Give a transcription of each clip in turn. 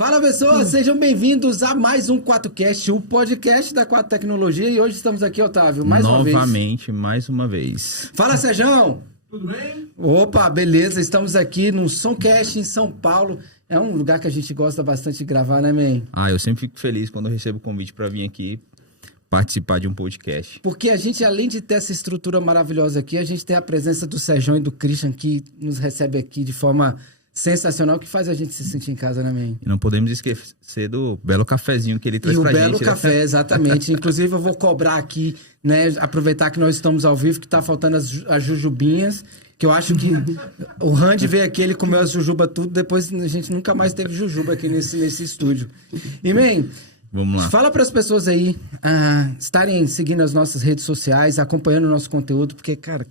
Fala, pessoas, sejam bem-vindos a mais um 4Cast, o podcast da 4 Tecnologia. E hoje estamos aqui, Otávio, Novamente, mais uma vez. Fala, Sérgio! Tudo bem? Opa, beleza, estamos aqui no Somcast em São Paulo. É um lugar que a gente gosta bastante de gravar, né, man? Eu sempre fico feliz quando eu recebo o convite para vir aqui participar de um podcast. Porque a gente, além de ter essa estrutura maravilhosa aqui, a gente tem a presença do Sérgio e do Christian, que nos recebe aqui de forma sensacional, que faz a gente se sentir em casa, né, man? E não podemos esquecer do belo cafezinho que ele traz pra gente. E o belo café, exatamente. Inclusive, eu vou cobrar aqui, né, aproveitar que nós estamos ao vivo, que tá faltando as jujubinhas, que eu acho que o Randy veio aqui, ele comeu as jujuba tudo, depois a gente nunca mais teve jujuba aqui nesse estúdio. E, man, vamos lá. Fala para as pessoas aí estarem seguindo as nossas redes sociais, acompanhando o nosso conteúdo, porque, cara,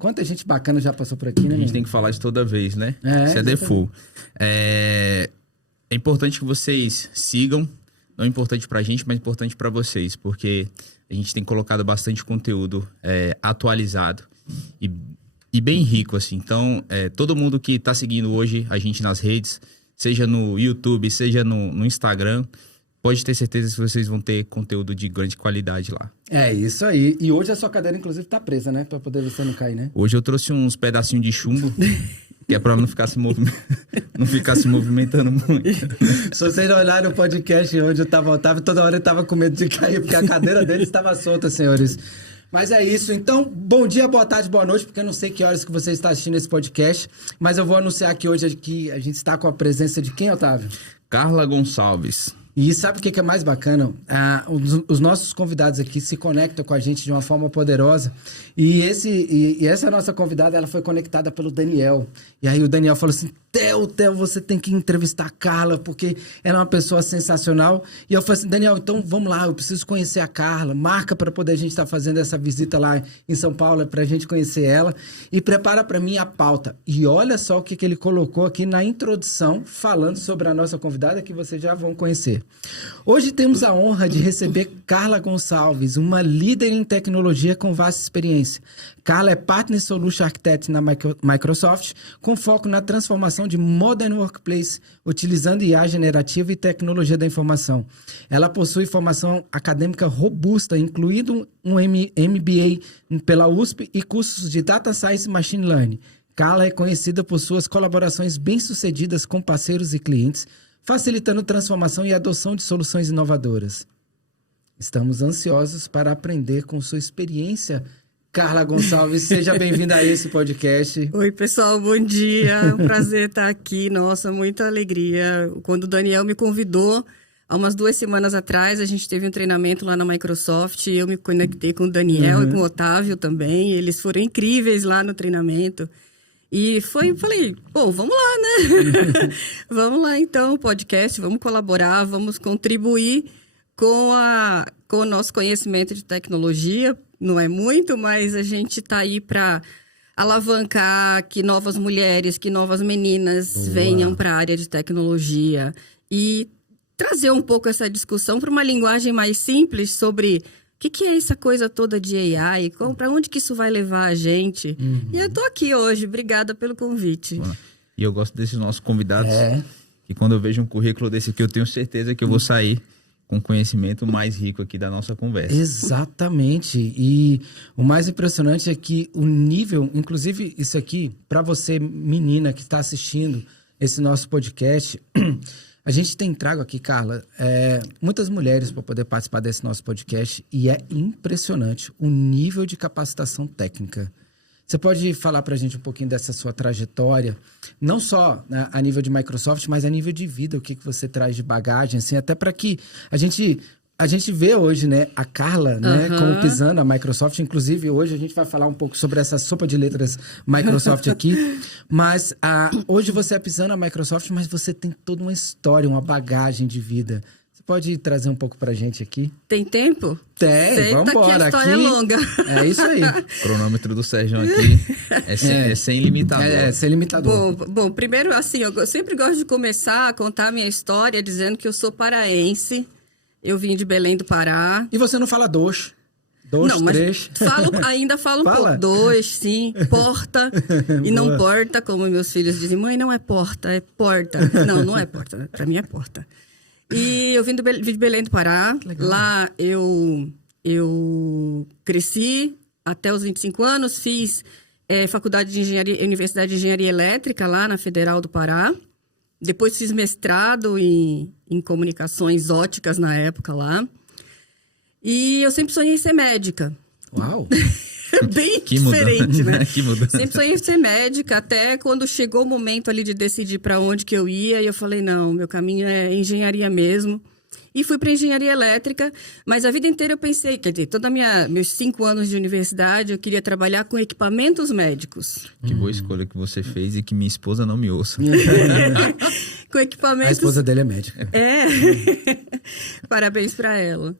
quanta gente bacana já passou por aqui, né? A gente tem que falar isso toda vez, né? Isso é default. É importante que vocês sigam, não é importante pra gente, mas importante pra vocês, porque a gente tem colocado bastante conteúdo atualizado e bem rico, assim. Então, todo mundo que tá seguindo hoje a gente nas redes, seja no YouTube, seja no Instagram, pode ter certeza que vocês vão ter conteúdo de grande qualidade lá. É isso aí. E hoje a sua cadeira, inclusive, tá presa, né? Pra poder você não cair, né? Hoje eu trouxe uns pedacinhos de chumbo, que é pra não ficar se movimentando muito. Se vocês olharem o podcast onde eu tava, Otávio, toda hora ele tava com medo de cair, porque a cadeira dele estava solta, senhores. Mas é isso. Então, bom dia, boa tarde, boa noite, porque eu não sei que horas que você está assistindo esse podcast, mas eu vou anunciar que hoje aqui a gente está com a presença de quem, Otávio? Carla Gonçalves. E sabe o que é mais bacana? Os nossos convidados aqui se conectam com a gente de uma forma poderosa. E essa nossa convidada, ela foi conectada pelo Daniel. E aí o Daniel falou assim, Theo, você tem que entrevistar a Carla, porque ela é uma pessoa sensacional. E eu falei assim, Daniel, então vamos lá, eu preciso conhecer a Carla. Marca para poder a gente estar fazendo essa visita lá em São Paulo, para a gente conhecer ela. E prepara para mim a pauta. E olha só o que ele colocou aqui na introdução, falando sobre a nossa convidada, que vocês já vão conhecer. Hoje temos a honra de receber Carla Gonçalves, uma líder em tecnologia com vasta experiência. Carla é Partner Solution Architect na Microsoft, com foco na transformação de Modern Workplace, utilizando IA generativa e tecnologia da informação. Ela possui formação acadêmica robusta, incluindo um MBA pela USP e cursos de Data Science e Machine Learning. Carla é conhecida por suas colaborações bem-sucedidas com parceiros e clientes, facilitando transformação e adoção de soluções inovadoras. Estamos ansiosos para aprender com sua experiência. Carla Gonçalves, seja bem-vinda a esse podcast. Oi, pessoal, bom dia. Um prazer estar aqui. Nossa, muita alegria. Quando o Daniel me convidou, há umas 2 semanas atrás, a gente teve um treinamento lá na Microsoft e eu me conectei com o Daniel e com o Otávio também. Eles foram incríveis lá no treinamento. E falei, vamos lá, né? Vamos lá, então, podcast, vamos colaborar, vamos contribuir com o nosso conhecimento de tecnologia. Não é muito, mas a gente está aí para alavancar que novas mulheres, que novas meninas venham para a área de tecnologia e trazer um pouco essa discussão para uma linguagem mais simples sobre o que é essa coisa toda de AI, para onde que isso vai levar a gente. E eu tô aqui hoje, obrigada pelo convite. E eu gosto desses nossos convidados, que quando eu vejo um currículo desse aqui, eu tenho certeza que eu vou sair com conhecimento mais rico aqui da nossa conversa. Exatamente. E o mais impressionante é que o nível, inclusive isso aqui, para você, menina que está assistindo esse nosso podcast, a gente tem trago aqui, Carla, muitas mulheres para poder participar desse nosso podcast e é impressionante o nível de capacitação técnica. Você pode falar para a gente um pouquinho dessa sua trajetória, não só, né, a nível de Microsoft, mas a nível de vida, o que você traz de bagagem, assim, até para que a gente vê hoje, né, a Carla, né, como pisando a Microsoft. Inclusive, hoje a gente vai falar um pouco sobre essa sopa de letras Microsoft aqui. Mas hoje você é pisando a Microsoft, mas você tem toda uma história, uma bagagem de vida. Você pode trazer um pouco pra gente aqui? Tem tempo? Tem, vamos embora. A história é longa. É isso aí. O cronômetro do Sérgio aqui é sem limitador. Sem limitador. Bom, primeiro, assim, eu sempre gosto de começar a contar a minha história dizendo que eu sou paraense. Eu vim de Belém do Pará. E você não fala doce? Três. Ainda falo um Fala. pouco. 2, sim. Porta. E não porta, como meus filhos dizem. Mãe, não é porta, é porta. Não é porta. Pra mim é porta. E eu vim de Belém do Pará. Lá eu cresci até os 25 anos. Fiz faculdade de engenharia, Universidade de Engenharia Elétrica lá na Federal do Pará. Depois fiz mestrado em comunicações óticas na época lá. E eu sempre sonhei em ser médica. Uau! Bem diferente, né? Que mudança. Sempre sonhei em ser médica, até quando chegou o momento ali de decidir para onde que eu ia. E eu falei, não, meu caminho é engenharia mesmo. E fui para engenharia elétrica, mas a vida inteira eu pensei, quer dizer, meus 5 anos de universidade, eu queria trabalhar com equipamentos médicos. Que boa escolha que você fez e que minha esposa não me ouça. Com equipamentos... A esposa dele é médica. Parabéns para ela.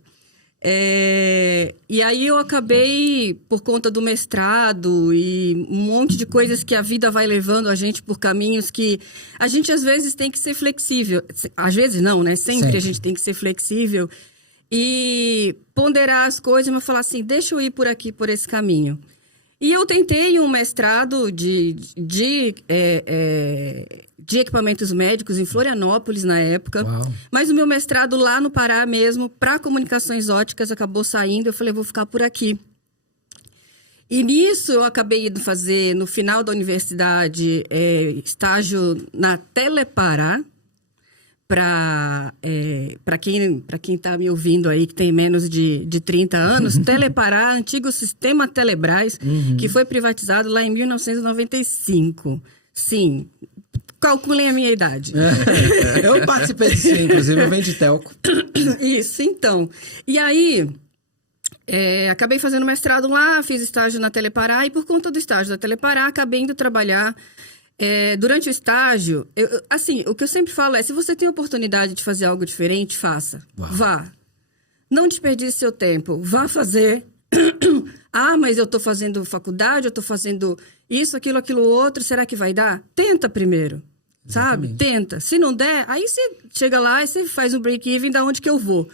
E aí eu acabei, por conta do mestrado e um monte de coisas que a vida vai levando a gente por caminhos que a gente às vezes tem que ser flexível. Às vezes não, né? Sempre a gente tem que ser flexível e ponderar as coisas, mas falar assim, deixa eu ir por aqui, por esse caminho. E eu tentei um mestrado de equipamentos médicos em Florianópolis, na época. Uau. Mas o meu mestrado lá no Pará mesmo, para comunicações óticas, acabou saindo. Eu falei, vou ficar por aqui. E nisso eu acabei indo fazer, no final da universidade, estágio na Telepará. Para quem está me ouvindo aí, que tem menos de 30 anos, Telepará, antigo sistema Telebrás, que foi privatizado lá em 1995. Sim, calculem a minha idade. Eu participei disso, inclusive, eu venho de Telco. Isso, então. E aí, acabei fazendo mestrado lá, fiz estágio na Telepará, e por conta do estágio da Telepará, acabei indo trabalhar. Durante o estágio, o que eu sempre falo é, se você tem a oportunidade de fazer algo diferente, faça. Uau. Vá. Não desperdice seu tempo. Vá fazer. Mas eu estou fazendo faculdade, eu estou fazendo isso, aquilo, outro. Será que vai dar? Tenta primeiro. Sabe? Exatamente. Tenta. Se não der, aí você chega lá e você faz um break-even da onde que eu vou.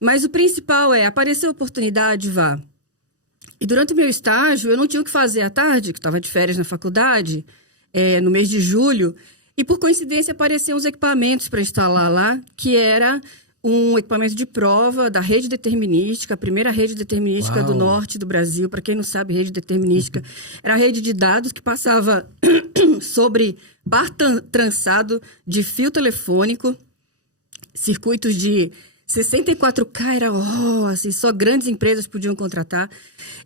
Mas o principal é, aparecer a oportunidade, vá. E durante o meu estágio, eu não tinha o que fazer à tarde, que estava de férias na faculdade, no mês de julho, e por coincidência apareceram uns equipamentos para instalar lá, que era um equipamento de prova da rede determinística, a primeira rede determinística Uau. do norte do Brasil. Para quem não sabe, rede determinística era a rede de dados que passava sobre par trançado de fio telefônico, circuitos de 64K, era assim, só grandes empresas podiam contratar.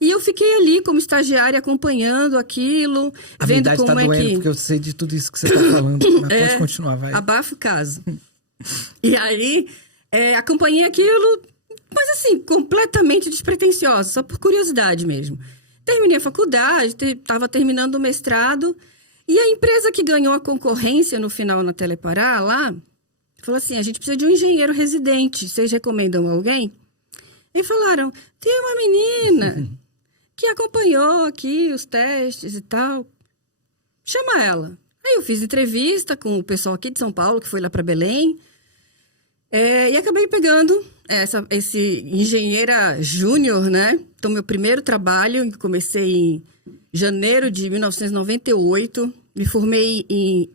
E eu fiquei ali como estagiária acompanhando aquilo, A vendo verdade como tá doendo, porque eu sei de tudo isso que você tá falando. Mas pode continuar, vai. Abafa o caso. E aí, acompanhei aquilo, mas assim, completamente despretensiosa, só por curiosidade mesmo. Terminei a faculdade, estava terminando o mestrado, e a empresa que ganhou a concorrência no final na Telepará, lá, falou assim, a gente precisa de um engenheiro residente, vocês recomendam alguém? E falaram, tem uma menina que acompanhou aqui os testes e tal, chama ela. Aí eu fiz entrevista com o pessoal aqui de São Paulo, que foi lá para Belém, e acabei pegando esse engenheira júnior, né? Então, meu primeiro trabalho, comecei em janeiro de 1998, me formei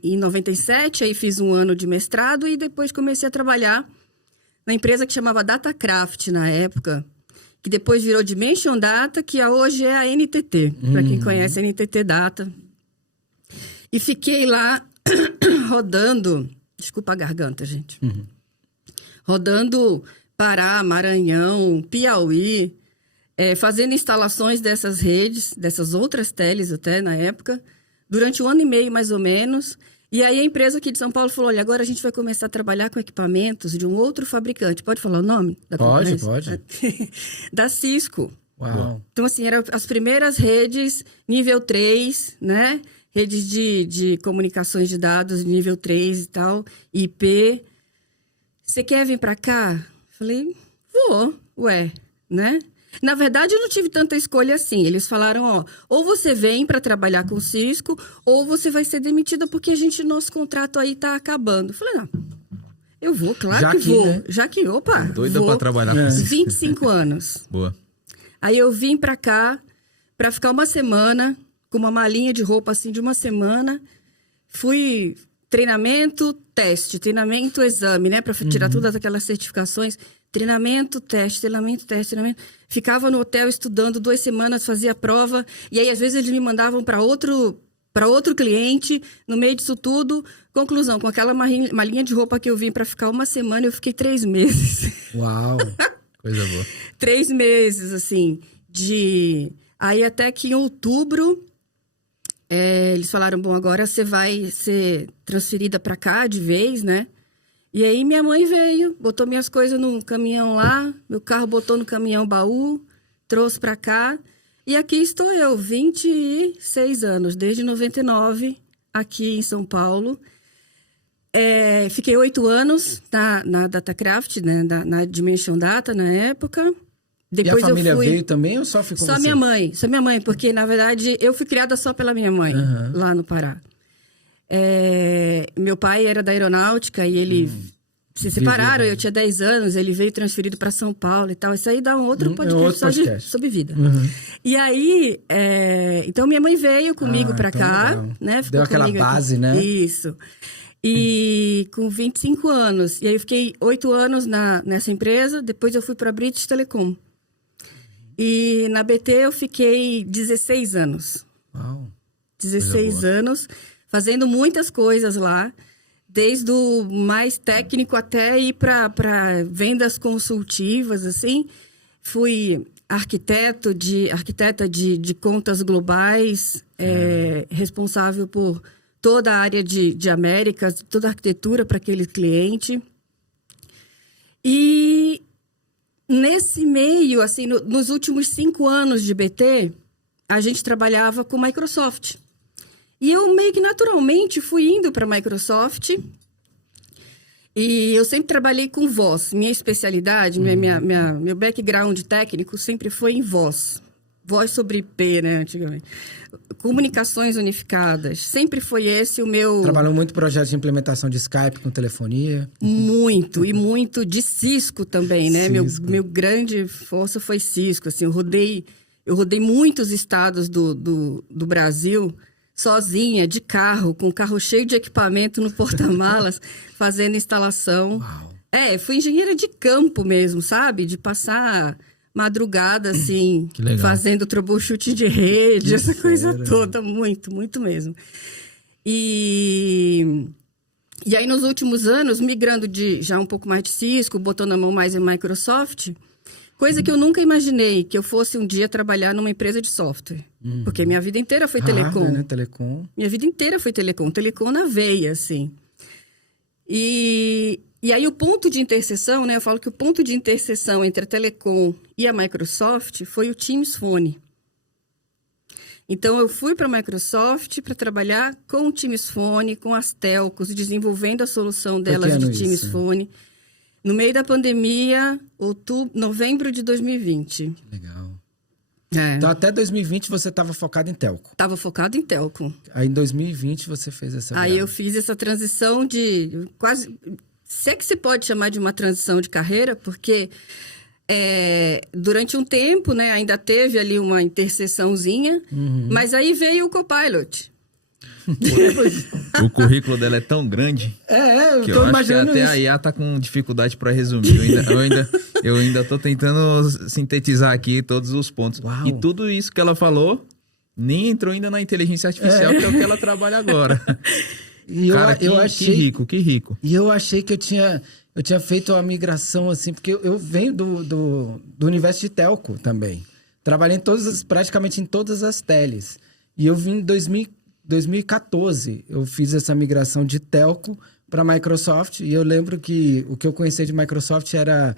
em 97, aí fiz um ano de mestrado e depois comecei a trabalhar na empresa que chamava Datacraft na época, que depois virou Dimension Data, que hoje é a NTT, para quem conhece a NTT Data. E fiquei lá rodando, desculpa a garganta, gente, rodando Pará, Maranhão, Piauí, fazendo instalações dessas redes, dessas outras teles até na época, durante 1 ano e meio, mais ou menos. E aí a empresa aqui de São Paulo falou, olha, agora a gente vai começar a trabalhar com equipamentos de um outro fabricante. Pode falar o nome da Pode, concorrência? pode. Da Cisco. Uau. Então, assim, eram as primeiras redes nível 3, né? Redes de comunicações de dados nível 3 e tal, IP. Você quer vir para cá? Falei, vou, né? Na verdade, eu não tive tanta escolha assim. Eles falaram, ou você vem para trabalhar com o Cisco, ou você vai ser demitida porque nosso contrato aí tá acabando. Eu falei, não, eu vou, claro que vou. Né? Já que, Doida vou. para trabalhar com o Cisco. 25 anos. Boa. Aí eu vim para cá para ficar uma semana, com uma malinha de roupa assim de uma semana. Fui treinamento, teste, treinamento, exame, né? Para tirar todas aquelas certificações. Treinamento, teste, treinamento, teste, treinamento. Ficava no hotel estudando 2 semanas, fazia prova. E aí, às vezes, eles me mandavam para outro cliente. No meio disso tudo, conclusão, com aquela malinha de roupa que eu vim para ficar uma semana, eu fiquei 3 meses. Uau! Coisa boa. 3 meses, assim, Aí até que em outubro, eles falaram, bom, agora você vai ser transferida para cá de vez, né? E aí minha mãe veio, botou minhas coisas no caminhão lá, meu carro botou no caminhão baú, trouxe para cá. E aqui estou eu, 26 anos, desde 99, aqui em São Paulo. Fiquei 8 anos na DataCraft, né, na Dimension Data na época. Depois e a família veio também ou só ficou Só minha mãe, porque na verdade eu fui criada só pela minha mãe, lá no Pará. Meu pai era da aeronáutica e ele se separaram, eu tinha 10 anos, ele veio transferido para São Paulo e tal. Isso aí dá um outro podcast sobre vida. E aí, então minha mãe veio comigo para cá, legal. né? Ficou deu aquela base, aqui. né? Isso. E com 25 anos. E aí eu fiquei 8 anos nessa empresa, depois eu fui para a British Telecom. E na BT eu fiquei 16 anos. Uau. 16 anos, fazendo muitas coisas lá, desde o mais técnico até ir para vendas consultivas, assim. Fui arquiteta de contas globais, responsável por toda a área de Américas, toda a arquitetura para aquele cliente. E nesse meio, assim, nos últimos 5 anos de BT, a gente trabalhava com Microsoft. E eu meio que naturalmente fui indo para a Microsoft. E eu sempre trabalhei com voz. Minha especialidade, meu background técnico sempre foi em voz. Voz sobre IP, né, antigamente. Comunicações unificadas. Sempre foi esse o meu... Trabalhou muito em projetos de implementação de Skype com telefonia. Muito. E muito de Cisco também, né? Cisco. Meu grande força foi Cisco. Assim, eu rodei muitos estados do Brasil sozinha, de carro, com um carro cheio de equipamento no porta-malas, fazendo instalação. Uau. Fui engenheira de campo mesmo, sabe? De passar madrugada, assim, fazendo troubleshoot de rede, essa coisa toda. Muito, muito mesmo. E aí, nos últimos anos, migrando de já um pouco mais de Cisco, botando a mão mais em Microsoft, coisa que eu nunca imaginei, que eu fosse um dia trabalhar numa empresa de software. Porque minha vida inteira foi telecom. Né? Telecom. Minha vida inteira foi telecom. Telecom na veia, assim. E aí o ponto de interseção, né? Eu falo que o ponto de interseção entre a Telecom e a Microsoft foi o Teams Phone. Então, eu fui para a Microsoft para trabalhar com o Teams Phone, com as telcos, desenvolvendo a solução delas de Teams Phone. No meio da pandemia, novembro de 2020. Que legal. Então, até 2020 você estava focado em telco. Estava focado em telco. Aí, em 2020, você fez essa Aí, eu fiz essa transição de quase... Se é que se pode chamar de uma transição de carreira, porque durante um tempo, né, ainda teve ali uma interseçãozinha, mas aí veio o Copilot. O currículo dela é tão grande eu que tô eu acho que imaginando até isso. a IA tá com dificuldade para resumir. Eu ainda tô tentando sintetizar aqui todos os pontos. Uau. E tudo isso que ela falou nem entrou ainda na inteligência artificial, que é o que ela trabalha agora. E Cara, eu achei... que rico. E eu achei que eu tinha feito a migração, assim, porque eu venho do universo de telco também. Trabalhei praticamente em todas as teles. E eu vim em 2014, eu fiz essa migração de telco para Microsoft. E eu lembro que o que eu conhecia de Microsoft era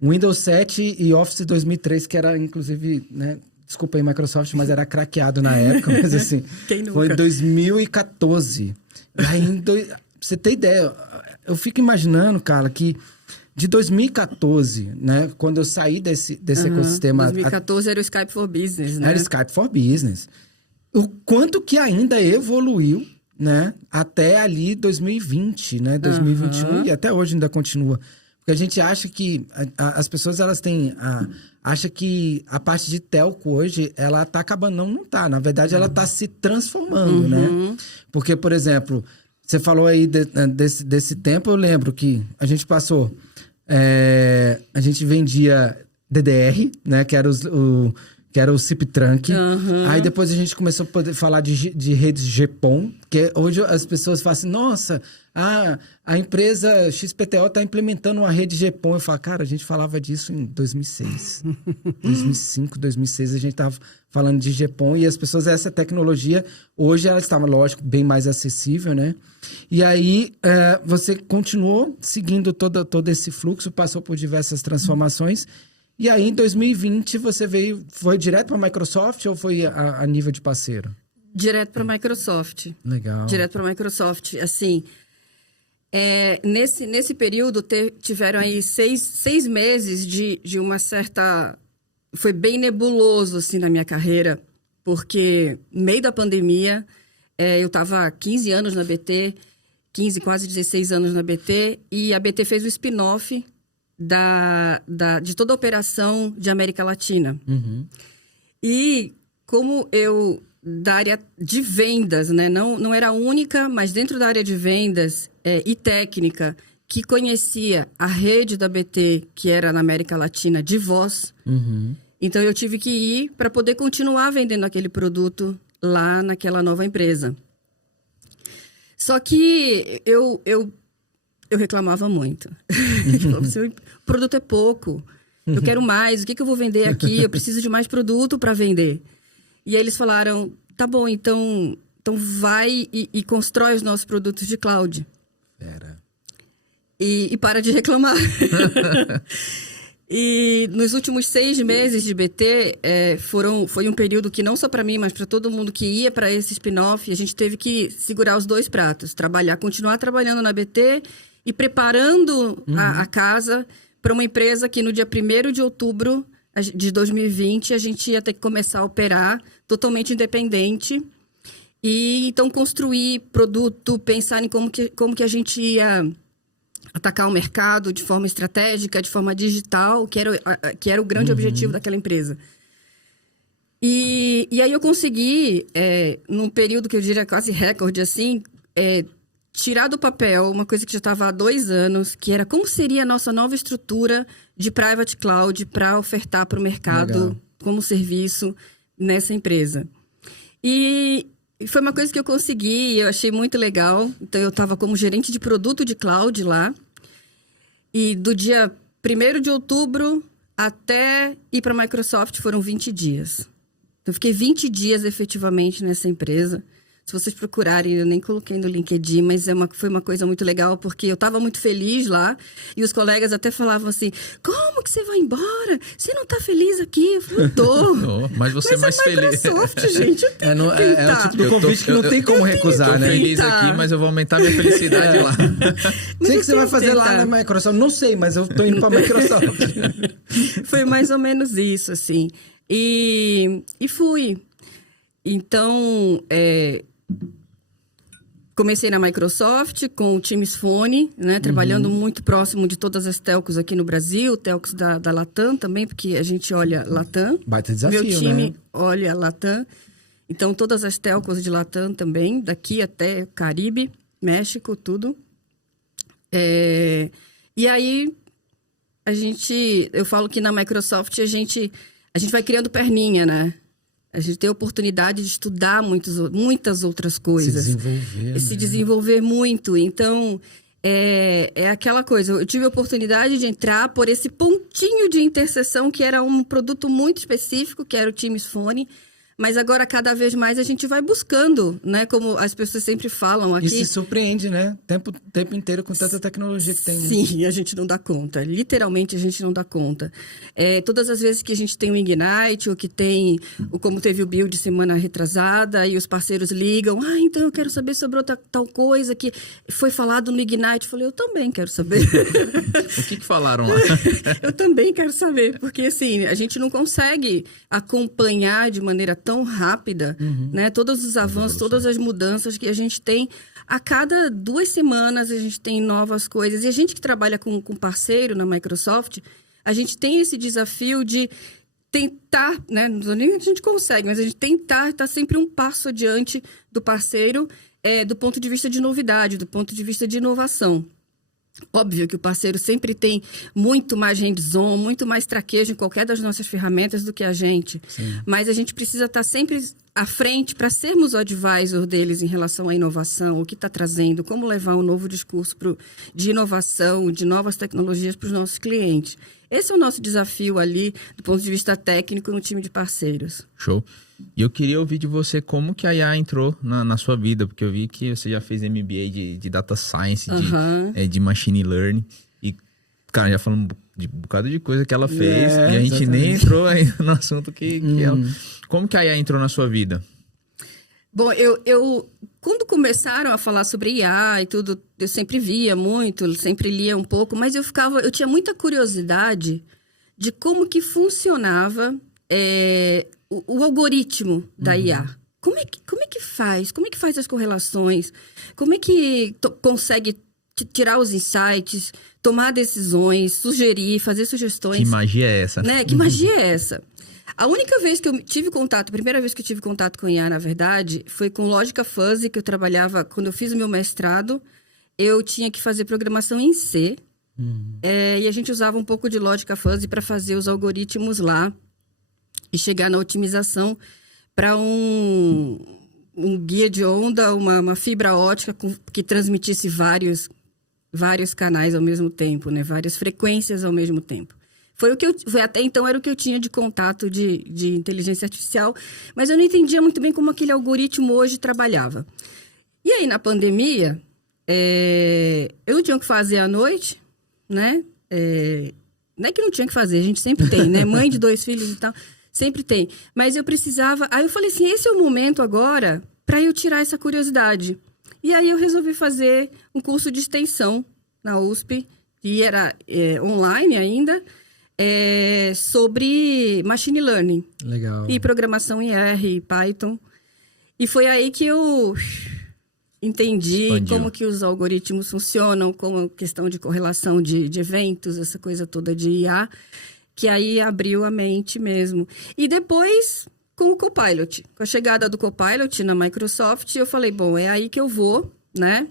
Windows 7 e Office 2003, que era, inclusive, né... Desculpa aí, Microsoft, mas era craqueado na época. Mas assim, foi em 2014. Aí, pra você ter ideia, eu fico imaginando, cara, que de 2014, né? Quando eu saí desse ecossistema... 2014 era o Skype for Business, né? Era o Skype for Business. O quanto que ainda evoluiu, né? Até ali 2020, né? 2021 e até hoje ainda continua. Porque a gente acha que as pessoas elas têm acha que a parte de telco hoje ela tá acabando, não tá. Na verdade, ela tá se transformando, né? Porque, por exemplo, você falou aí desse tempo, eu lembro que a gente passou, a gente vendia DDR, né? Que era o SIP Trunk. Aí depois a gente começou a poder falar de redes GPON, que hoje as pessoas falam assim, nossa, a empresa XPTO está implementando uma rede GPON. Eu falo, cara, a gente falava disso em 2006. 2005, 2006, a gente estava falando de GPON e as pessoas, essa tecnologia, hoje ela estava, lógico, bem mais acessível, né? E aí, você continuou seguindo todo esse fluxo, passou por diversas transformações. E aí, em 2020, você foi direto para a Microsoft ou foi a nível de parceiro? Direto para a Microsoft. Legal. Direto para a Microsoft. Assim, nesse período, tiveram aí seis meses de uma certa... Foi bem nebuloso, assim, na minha carreira, porque no meio da pandemia, eu estava há 15 anos na BT, 15, quase 16 anos na BT, e a BT fez o spin-off de toda a operação de América Latina. E como eu, da área de vendas, né, não era a única, mas dentro da área de vendas e técnica, que conhecia a rede da BT, que era na América Latina, de voz. Então, eu tive que ir para poder continuar vendendo aquele produto lá naquela nova empresa. Só que eu reclamava muito. O produto é pouco. Eu quero mais. O que eu vou vender aqui? Eu preciso de mais produto para vender. E aí eles falaram, tá bom, então vai e constrói os nossos produtos de cloud. E para de reclamar. E nos últimos 6 meses de BT, foi um período que não só para mim, mas para todo mundo que ia para esse spin-off, a gente teve que segurar os 2 pratos. Continuar trabalhando na BT e preparando a casa para uma empresa que no dia 1º de outubro de 2020 a gente ia ter que começar a operar totalmente independente. E então construir produto, pensar em como que a gente ia atacar o mercado de forma estratégica, de forma digital, que era o grande objetivo daquela empresa. E aí eu consegui, num período que eu diria quase recorde, assim, tirar do papel uma coisa que já estava há 2 anos, que era como seria a nossa nova estrutura de private cloud para ofertar para o mercado como serviço nessa empresa. E foi uma coisa que eu consegui, eu achei muito legal. Então, eu estava como gerente de produto de cloud lá. E do dia 1º de outubro até ir para a Microsoft foram 20 dias. Então, eu fiquei 20 dias efetivamente nessa empresa. Se vocês procurarem, eu nem coloquei no LinkedIn, mas foi uma coisa muito legal, porque eu estava muito feliz lá, e os colegas até falavam assim, como que você vai embora? Você não está feliz aqui? Eu falei, não tô. Mas você é mais feliz. Microsoft, gente, eu tenho que tentar. É o tipo do convite que não tem como recusar, né? Eu tô feliz aqui, mas eu vou aumentar minha felicidade lá. Sei que você vai fazer lá na Microsoft. Não sei, mas eu tô indo para a Microsoft. Foi mais ou menos isso, assim. E fui. Então, comecei na Microsoft com o Teams Phone, né? Trabalhando muito próximo de todas as telcos aqui no Brasil, telcos da Latam também, porque a gente olha Latam. Baita desafio, meu time né? olha Latam. Então, todas as telcos de Latam também, daqui até Caribe, México, tudo. E aí, eu falo que na Microsoft a gente vai criando perninha, né? A gente tem a oportunidade de estudar muitas outras coisas. Se desenvolver muito. Então, é aquela coisa. Eu tive a oportunidade de entrar por esse pontinho de interseção, que era um produto muito específico, que era o Teams Phone. Mas agora, cada vez mais, a gente vai buscando, né? Como as pessoas sempre falam aqui. E se surpreende, né? O tempo inteiro com tanta tecnologia que tem. Sim, a gente não dá conta. Literalmente, a gente não dá conta. Todas as vezes que a gente tem um Ignite, ou que tem, como teve o Build semana retrasada, e os parceiros ligam, então eu quero saber sobre outra tal coisa que foi falado no Ignite. Eu falei, eu também quero saber. O que falaram lá? Eu também quero saber, porque assim, a gente não consegue acompanhar de maneira tão rápida, né? Todos os avanços, todas as mudanças que a gente tem. A cada 2 semanas a gente tem novas coisas. E a gente que trabalha com parceiro na Microsoft, a gente tem esse desafio de tentar, né? Não nem a gente consegue, mas a gente tentar estar sempre um passo adiante do parceiro, do ponto de vista de novidade, do ponto de vista de inovação. Óbvio que o parceiro sempre tem muito mais hands-on, muito mais traquejo em qualquer das nossas ferramentas do que a gente. Sim. Mas a gente precisa estar sempre à frente para sermos o advisor deles em relação à inovação, o que está trazendo, como levar um novo discurso de inovação, de novas tecnologias para os nossos clientes. Esse é o nosso desafio ali, do ponto de vista técnico, no time de parceiros. Show. E eu queria ouvir de você como que a IA entrou na sua vida, porque eu vi que você já fez MBA de Data Science, de Machine Learning. E, cara, já falando de um bocado de coisa que ela fez, e a gente nem entrou aí no assunto que ela... Como que a IA entrou na sua vida? Bom, eu quando começaram a falar sobre IA e tudo, eu sempre via muito, sempre lia um pouco, mas eu tinha muita curiosidade de como que funcionava o algoritmo da IA. Como é que faz? Como é que faz as correlações? Como é que consegue tirar os insights, tomar decisões, sugerir, fazer sugestões? Que magia é essa? Né? Que magia é essa? A única vez que eu tive contato, a primeira vez que eu tive contato com IA, na verdade, foi com Lógica Fuzzy, que eu trabalhava, quando eu fiz o meu mestrado, eu tinha que fazer programação em C, e a gente usava um pouco de Lógica Fuzzy para fazer os algoritmos lá e chegar na otimização para um guia de onda, uma fibra ótica que transmitisse vários canais ao mesmo tempo, né? Várias frequências ao mesmo tempo. Até então era o que eu tinha de contato de inteligência artificial, mas eu não entendia muito bem como aquele algoritmo hoje trabalhava. E aí, na pandemia, eu não tinha o que fazer à noite, né? Não é que não tinha o que fazer, a gente sempre tem, né? Mãe de 2 filhos e tal, sempre tem. Mas eu precisava... Aí eu falei assim, esse é o momento agora para eu tirar essa curiosidade. E aí eu resolvi fazer um curso de extensão na USP, que era online ainda, sobre Machine Learning. Legal. E programação em R, e Python. E foi aí que eu entendi como que os algoritmos funcionam, como a questão de correlação de eventos, essa coisa toda de IA, que aí abriu a mente mesmo. E depois, com o Copilot. Com a chegada do Copilot na Microsoft, eu falei, bom, é aí que eu vou, né?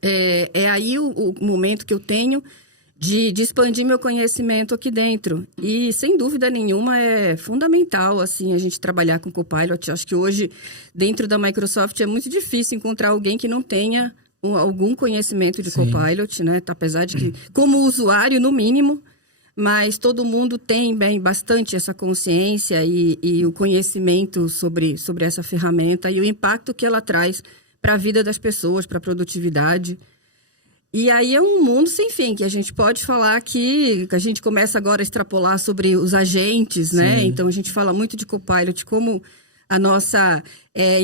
É aí o momento que eu tenho de expandir meu conhecimento aqui dentro. E, sem dúvida nenhuma, é fundamental, assim, a gente trabalhar com Copilot. Acho que hoje, dentro da Microsoft, é muito difícil encontrar alguém que não tenha algum conhecimento de Copilot, né? Apesar de que, como usuário, no mínimo, mas todo mundo tem bastante essa consciência e o conhecimento sobre essa ferramenta e o impacto que ela traz para a vida das pessoas, para a produtividade. E aí é um mundo sem fim, que a gente pode falar que a gente começa agora a extrapolar sobre os agentes, né? Então, a gente fala muito de Copilot como a nossa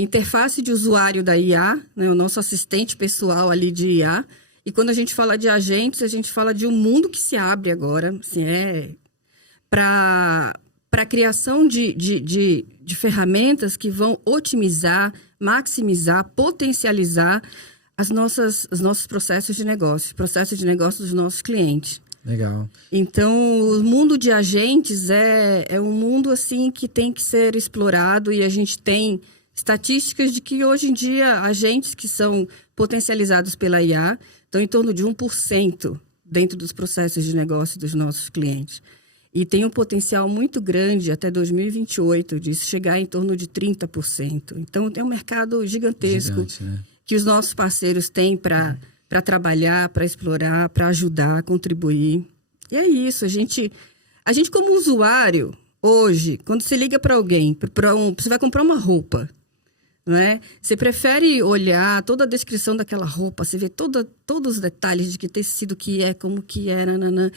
interface de usuário da IA, né? O nosso assistente pessoal ali de IA. E quando a gente fala de agentes, a gente fala de um mundo que se abre agora, assim, para a criação de ferramentas que vão otimizar, maximizar, potencializar os nossos processos de negócio dos nossos clientes. Legal. Então, o mundo de agentes é um mundo assim que tem que ser explorado e a gente tem estatísticas de que hoje em dia agentes que são potencializados pela IA estão em torno de 1% dentro dos processos de negócio dos nossos clientes. E tem um potencial muito grande até 2028 de chegar em torno de 30%. Então, tem um mercado gigantesco. Gigante, né? Que os nossos parceiros têm para trabalhar, para explorar, para ajudar, contribuir. E é isso. A gente como usuário, hoje, quando você liga para alguém, você vai comprar uma roupa, né? Você prefere olhar toda a descrição daquela roupa, você vê todos os detalhes de que tecido que é, como que é, nananã.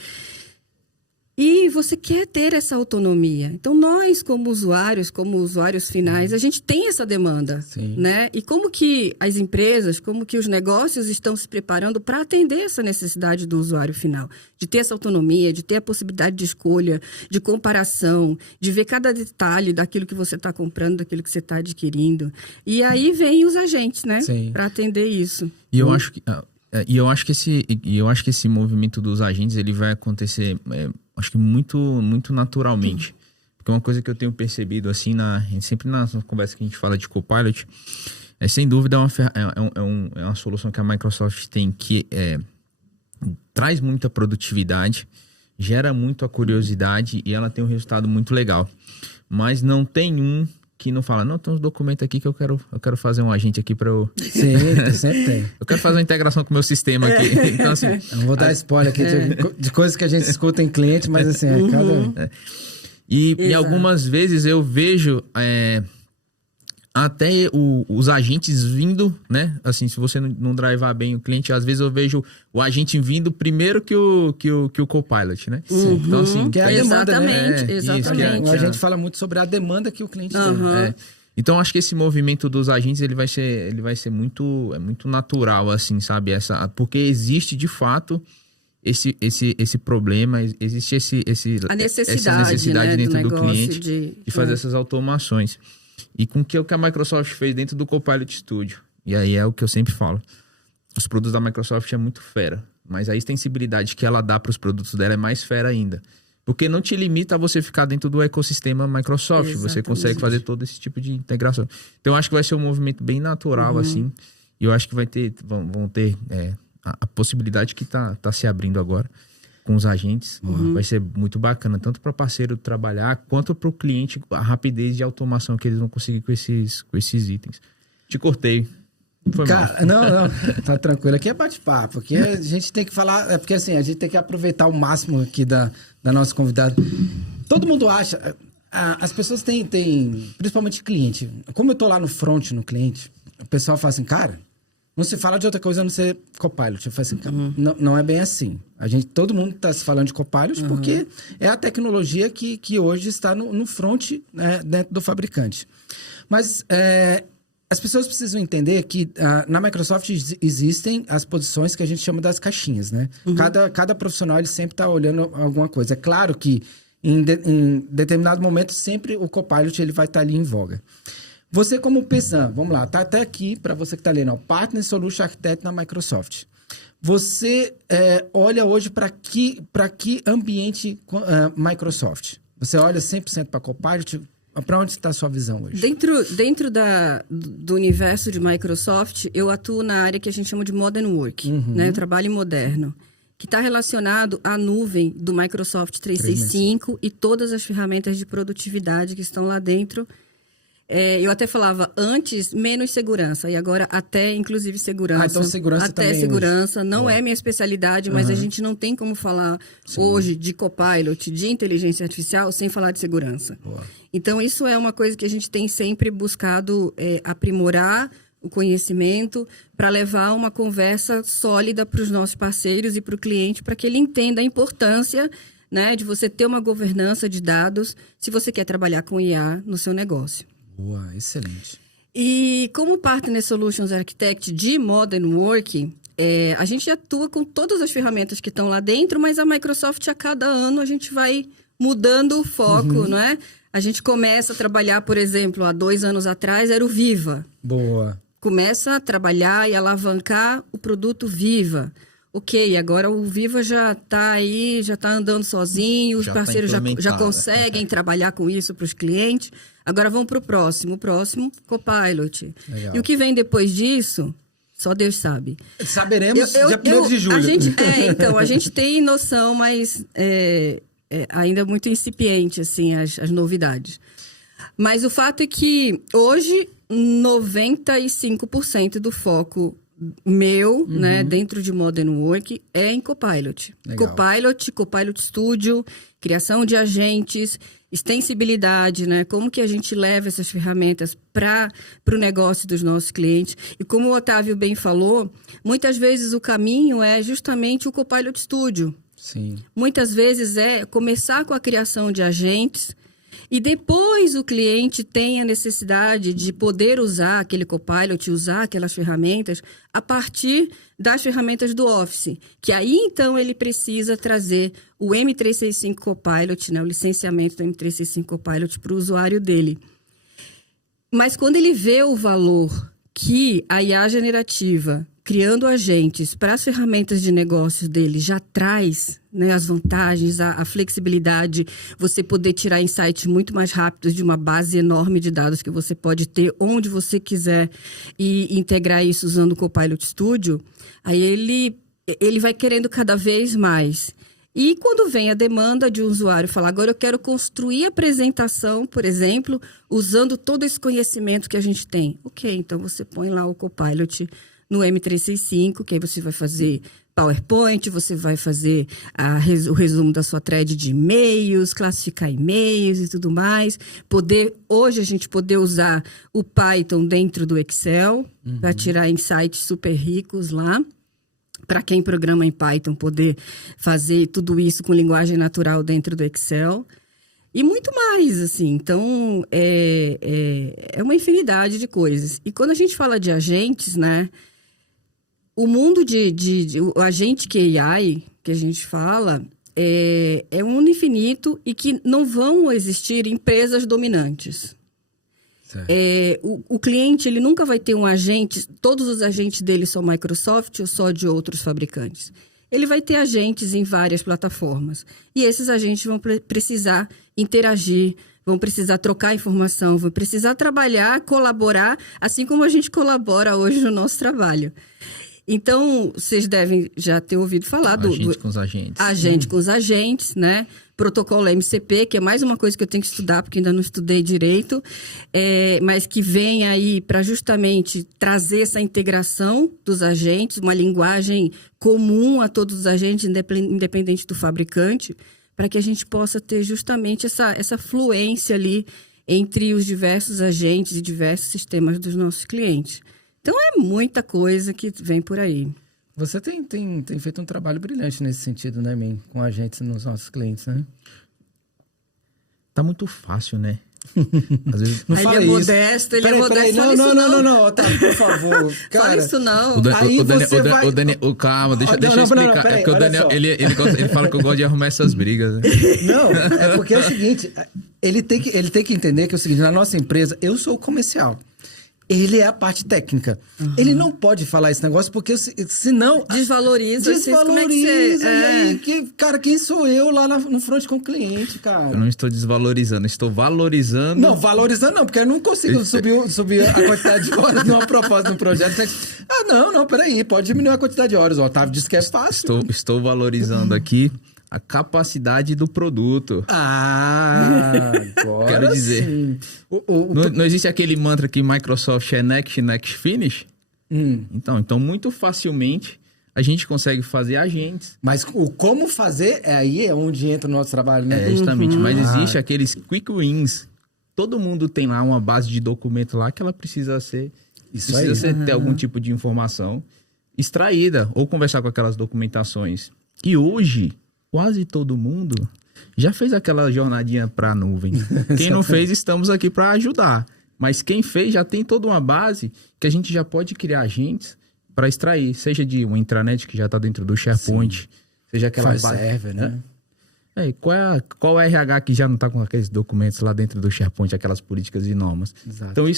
E você quer ter essa autonomia. Então, nós, como usuários finais, a gente tem essa demanda, né? E como que as empresas, como que os negócios estão se preparando para atender essa necessidade do usuário final? De ter essa autonomia, de ter a possibilidade de escolha, de comparação, de ver cada detalhe daquilo que você está comprando, daquilo que você está adquirindo. E aí vem os agentes, né? Para atender isso. E eu acho que... E eu acho que esse movimento dos agentes ele vai acontecer, acho que muito naturalmente. Porque uma coisa que eu tenho percebido, assim, sempre na conversa que a gente fala de Copilot, sem dúvida é uma solução que a Microsoft tem que traz muita produtividade, gera muito a curiosidade e ela tem um resultado muito legal. Mas não tem que não fala, não, tem uns documentos aqui que eu quero fazer um agente aqui para eu... Sim, sempre tem. Eu quero fazer uma integração com o meu sistema aqui. Então, assim... Eu não vou dar spoiler aqui de coisas que a gente escuta em cliente, mas assim, E algumas vezes eu vejo até os agentes vindo, né? Assim, se você não drivar bem o cliente, às vezes eu vejo o agente vindo primeiro que o Copilot, né? Então, assim... Que é a demanda, né? Exatamente. A gente fala muito sobre a demanda que o cliente tem. Então, acho que esse movimento dos agentes, ele vai ser muito natural, assim, sabe? Porque existe, de fato, esse problema, existe essa necessidade, né, dentro do cliente de fazer essas automações. E com o que a Microsoft fez dentro do Copilot Studio. E aí é o que eu sempre falo. Os produtos da Microsoft é muito fera. Mas a extensibilidade que ela dá para os produtos dela é mais fera ainda. Porque não te limita a você ficar dentro do ecossistema Microsoft. Exatamente. Você consegue fazer todo esse tipo de integração. Então, eu acho que vai ser um movimento bem natural, assim. E eu acho que vão ter a possibilidade que tá se abrindo agora com os agentes. Vai ser muito bacana, tanto para parceiro trabalhar, quanto para o cliente, a rapidez de automação que eles vão conseguir com esses itens. Te cortei. Foi Cara, não, tá tranquilo. Aqui é bate-papo, porque a gente tem que falar, porque assim, a gente tem que aproveitar o máximo aqui da nossa convidada. Todo mundo acha, as pessoas têm, principalmente cliente, como eu tô lá no front, no cliente, o pessoal fala assim, cara, não se fala de outra coisa a não ser Copilot. Eu falo assim, não é bem assim. Todo mundo está se falando de Copilot porque é a tecnologia que hoje está no front, né, dentro do fabricante. Mas as pessoas precisam entender que na Microsoft existem as posições que a gente chama das caixinhas, né? Cada profissional ele sempre está olhando alguma coisa. É claro que em determinado momento sempre o Copilot ele vai estar ali em voga. Você como PESAM, vamos lá, tá até aqui para você que está lendo, Partner Solution Architect na Microsoft. Você olha hoje para que ambiente Microsoft? Você olha 100% para Copilot? Para onde está a sua visão hoje? Dentro do universo de Microsoft, eu atuo na área que a gente chama de Modern Work, né? O trabalho moderno, que está relacionado à nuvem do Microsoft 365 e todas as ferramentas de produtividade que estão lá dentro. Eu até falava antes menos segurança e agora até inclusive segurança. Então segurança até também. Segurança não é minha especialidade, mas a gente não tem como falar hoje de Copilot, de inteligência artificial sem falar de segurança. Então isso é uma coisa que a gente tem sempre buscado aprimorar o conhecimento para levar uma conversa sólida para os nossos parceiros e para o cliente, para que ele entenda a importância, né, de você ter uma governança de dados se você quer trabalhar com IA no seu negócio. Boa, excelente. E como Partner Solutions Architect de Modern Work, a gente atua com todas as ferramentas que estão lá dentro, mas a Microsoft, a cada ano, a gente vai mudando o foco, não é? A gente começa a trabalhar, por exemplo, há 2 anos atrás, era o Viva. Boa. Começa a trabalhar e alavancar o produto Viva. Ok, agora o Viva já está aí, já está andando sozinho, os parceiros já conseguem trabalhar com isso para os clientes. Agora vamos para o próximo Copilot. Legal. E o que vem depois disso, só Deus sabe. Saberemos dia 1º de julho. A gente tem noção, mas ainda muito incipiente, assim, as novidades. Mas o fato é que hoje 95% do foco meu, né, dentro de Modern Work é em Copilot. Legal. Copilot Studio, criação de agentes, extensibilidade, né? Como que a gente leva essas ferramentas para o negócio dos nossos clientes. E como o Otávio bem falou, muitas vezes o caminho é justamente o Copilot Studio. Sim. Muitas vezes é começar com a criação de agentes e depois o cliente tem a necessidade de poder usar aquele Copilot, usar aquelas ferramentas a partir das ferramentas do Office. Que aí, então, ele precisa trazer o M365 Copilot, né, o licenciamento do M365 Copilot para o usuário dele. Mas quando ele vê o valor que a IA generativa, criando agentes para as ferramentas de negócios dele, já traz, né, as vantagens, a flexibilidade, você poder tirar insights muito mais rápidos de uma base enorme de dados que você pode ter onde você quiser e integrar isso usando o Copilot Studio, aí ele vai querendo cada vez mais. E quando vem a demanda de um usuário falar, agora eu quero construir a apresentação, por exemplo, usando todo esse conhecimento que a gente tem. Ok, então você põe lá o Copilot no M365, que aí você vai fazer PowerPoint, você vai fazer o resumo da sua thread de e-mails, classificar e-mails e tudo mais. Hoje a gente poder usar o Python dentro do Excel para tirar insights super ricos lá. Para quem programa em Python, poder fazer tudo isso com linguagem natural dentro do Excel. E muito mais, assim. Então, é uma infinidade de coisas. E quando a gente fala de agentes, né? O mundo o agente QAI, que a gente fala, é um mundo infinito e que não vão existir empresas dominantes. O cliente, ele nunca vai ter um agente, todos os agentes dele são Microsoft ou só de outros fabricantes. Ele vai ter agentes em várias plataformas. E esses agentes vão precisar interagir, vão precisar trocar informação, vão precisar trabalhar, colaborar, assim como a gente colabora hoje no nosso trabalho. Então, vocês devem já ter ouvido falar Agente com os agentes. Agente com os agentes, né? Protocolo MCP, que é mais uma coisa que eu tenho que estudar, porque ainda não estudei direito, mas que vem aí para justamente trazer essa integração dos agentes, uma linguagem comum a todos os agentes, independente do fabricante, para que a gente possa ter justamente essa fluência ali entre os diversos agentes e diversos sistemas dos nossos clientes. Então, é muita coisa que vem por aí. Você tem feito um trabalho brilhante nesse sentido, né, Min? Com a gente nos nossos clientes, né? Tá muito fácil, né? Às vezes não fala ele é isso. modesto, ele é modesto. Não, Otávio, por favor. Cara, fala isso não. Calma, deixa eu explicar. É porque o Daniel, ele fala que eu gosto de arrumar essas brigas. Né? Não, é porque é o seguinte, ele tem que entender que é o seguinte, na nossa empresa, eu sou o comercial. Ele é a parte técnica. Ele não pode falar esse negócio porque senão... Desvaloriza. Como é que você... cara, quem sou eu lá no front com o cliente, cara? Eu não estou desvalorizando, estou valorizando... Não, valorizando não, porque eu não consigo subir a quantidade de horas numa proposta do projeto. Peraí, pode diminuir a quantidade de horas. O Otávio disse que é fácil. Estou valorizando aqui a capacidade do produto. Agora quero dizer. Sim. Não existe aquele mantra que Microsoft é next, finish? Então, muito facilmente a gente consegue fazer agentes. Mas o como fazer, aí é onde entra o nosso trabalho, né? Justamente. Mas existe aqueles quick wins. Todo mundo tem lá uma base de documento lá que ela precisa ser... ter algum tipo de informação extraída ou conversar com aquelas documentações. E hoje... quase todo mundo já fez aquela jornadinha para a nuvem. Quem não fez, estamos aqui para ajudar. Mas quem fez já tem toda uma base que a gente já pode criar agentes para extrair. Seja de uma intranet que já está dentro do SharePoint, sim, seja aquela base... server, né? Qual é o RH que já não está com aqueles documentos lá dentro do SharePoint, aquelas políticas e normas? Exato. Então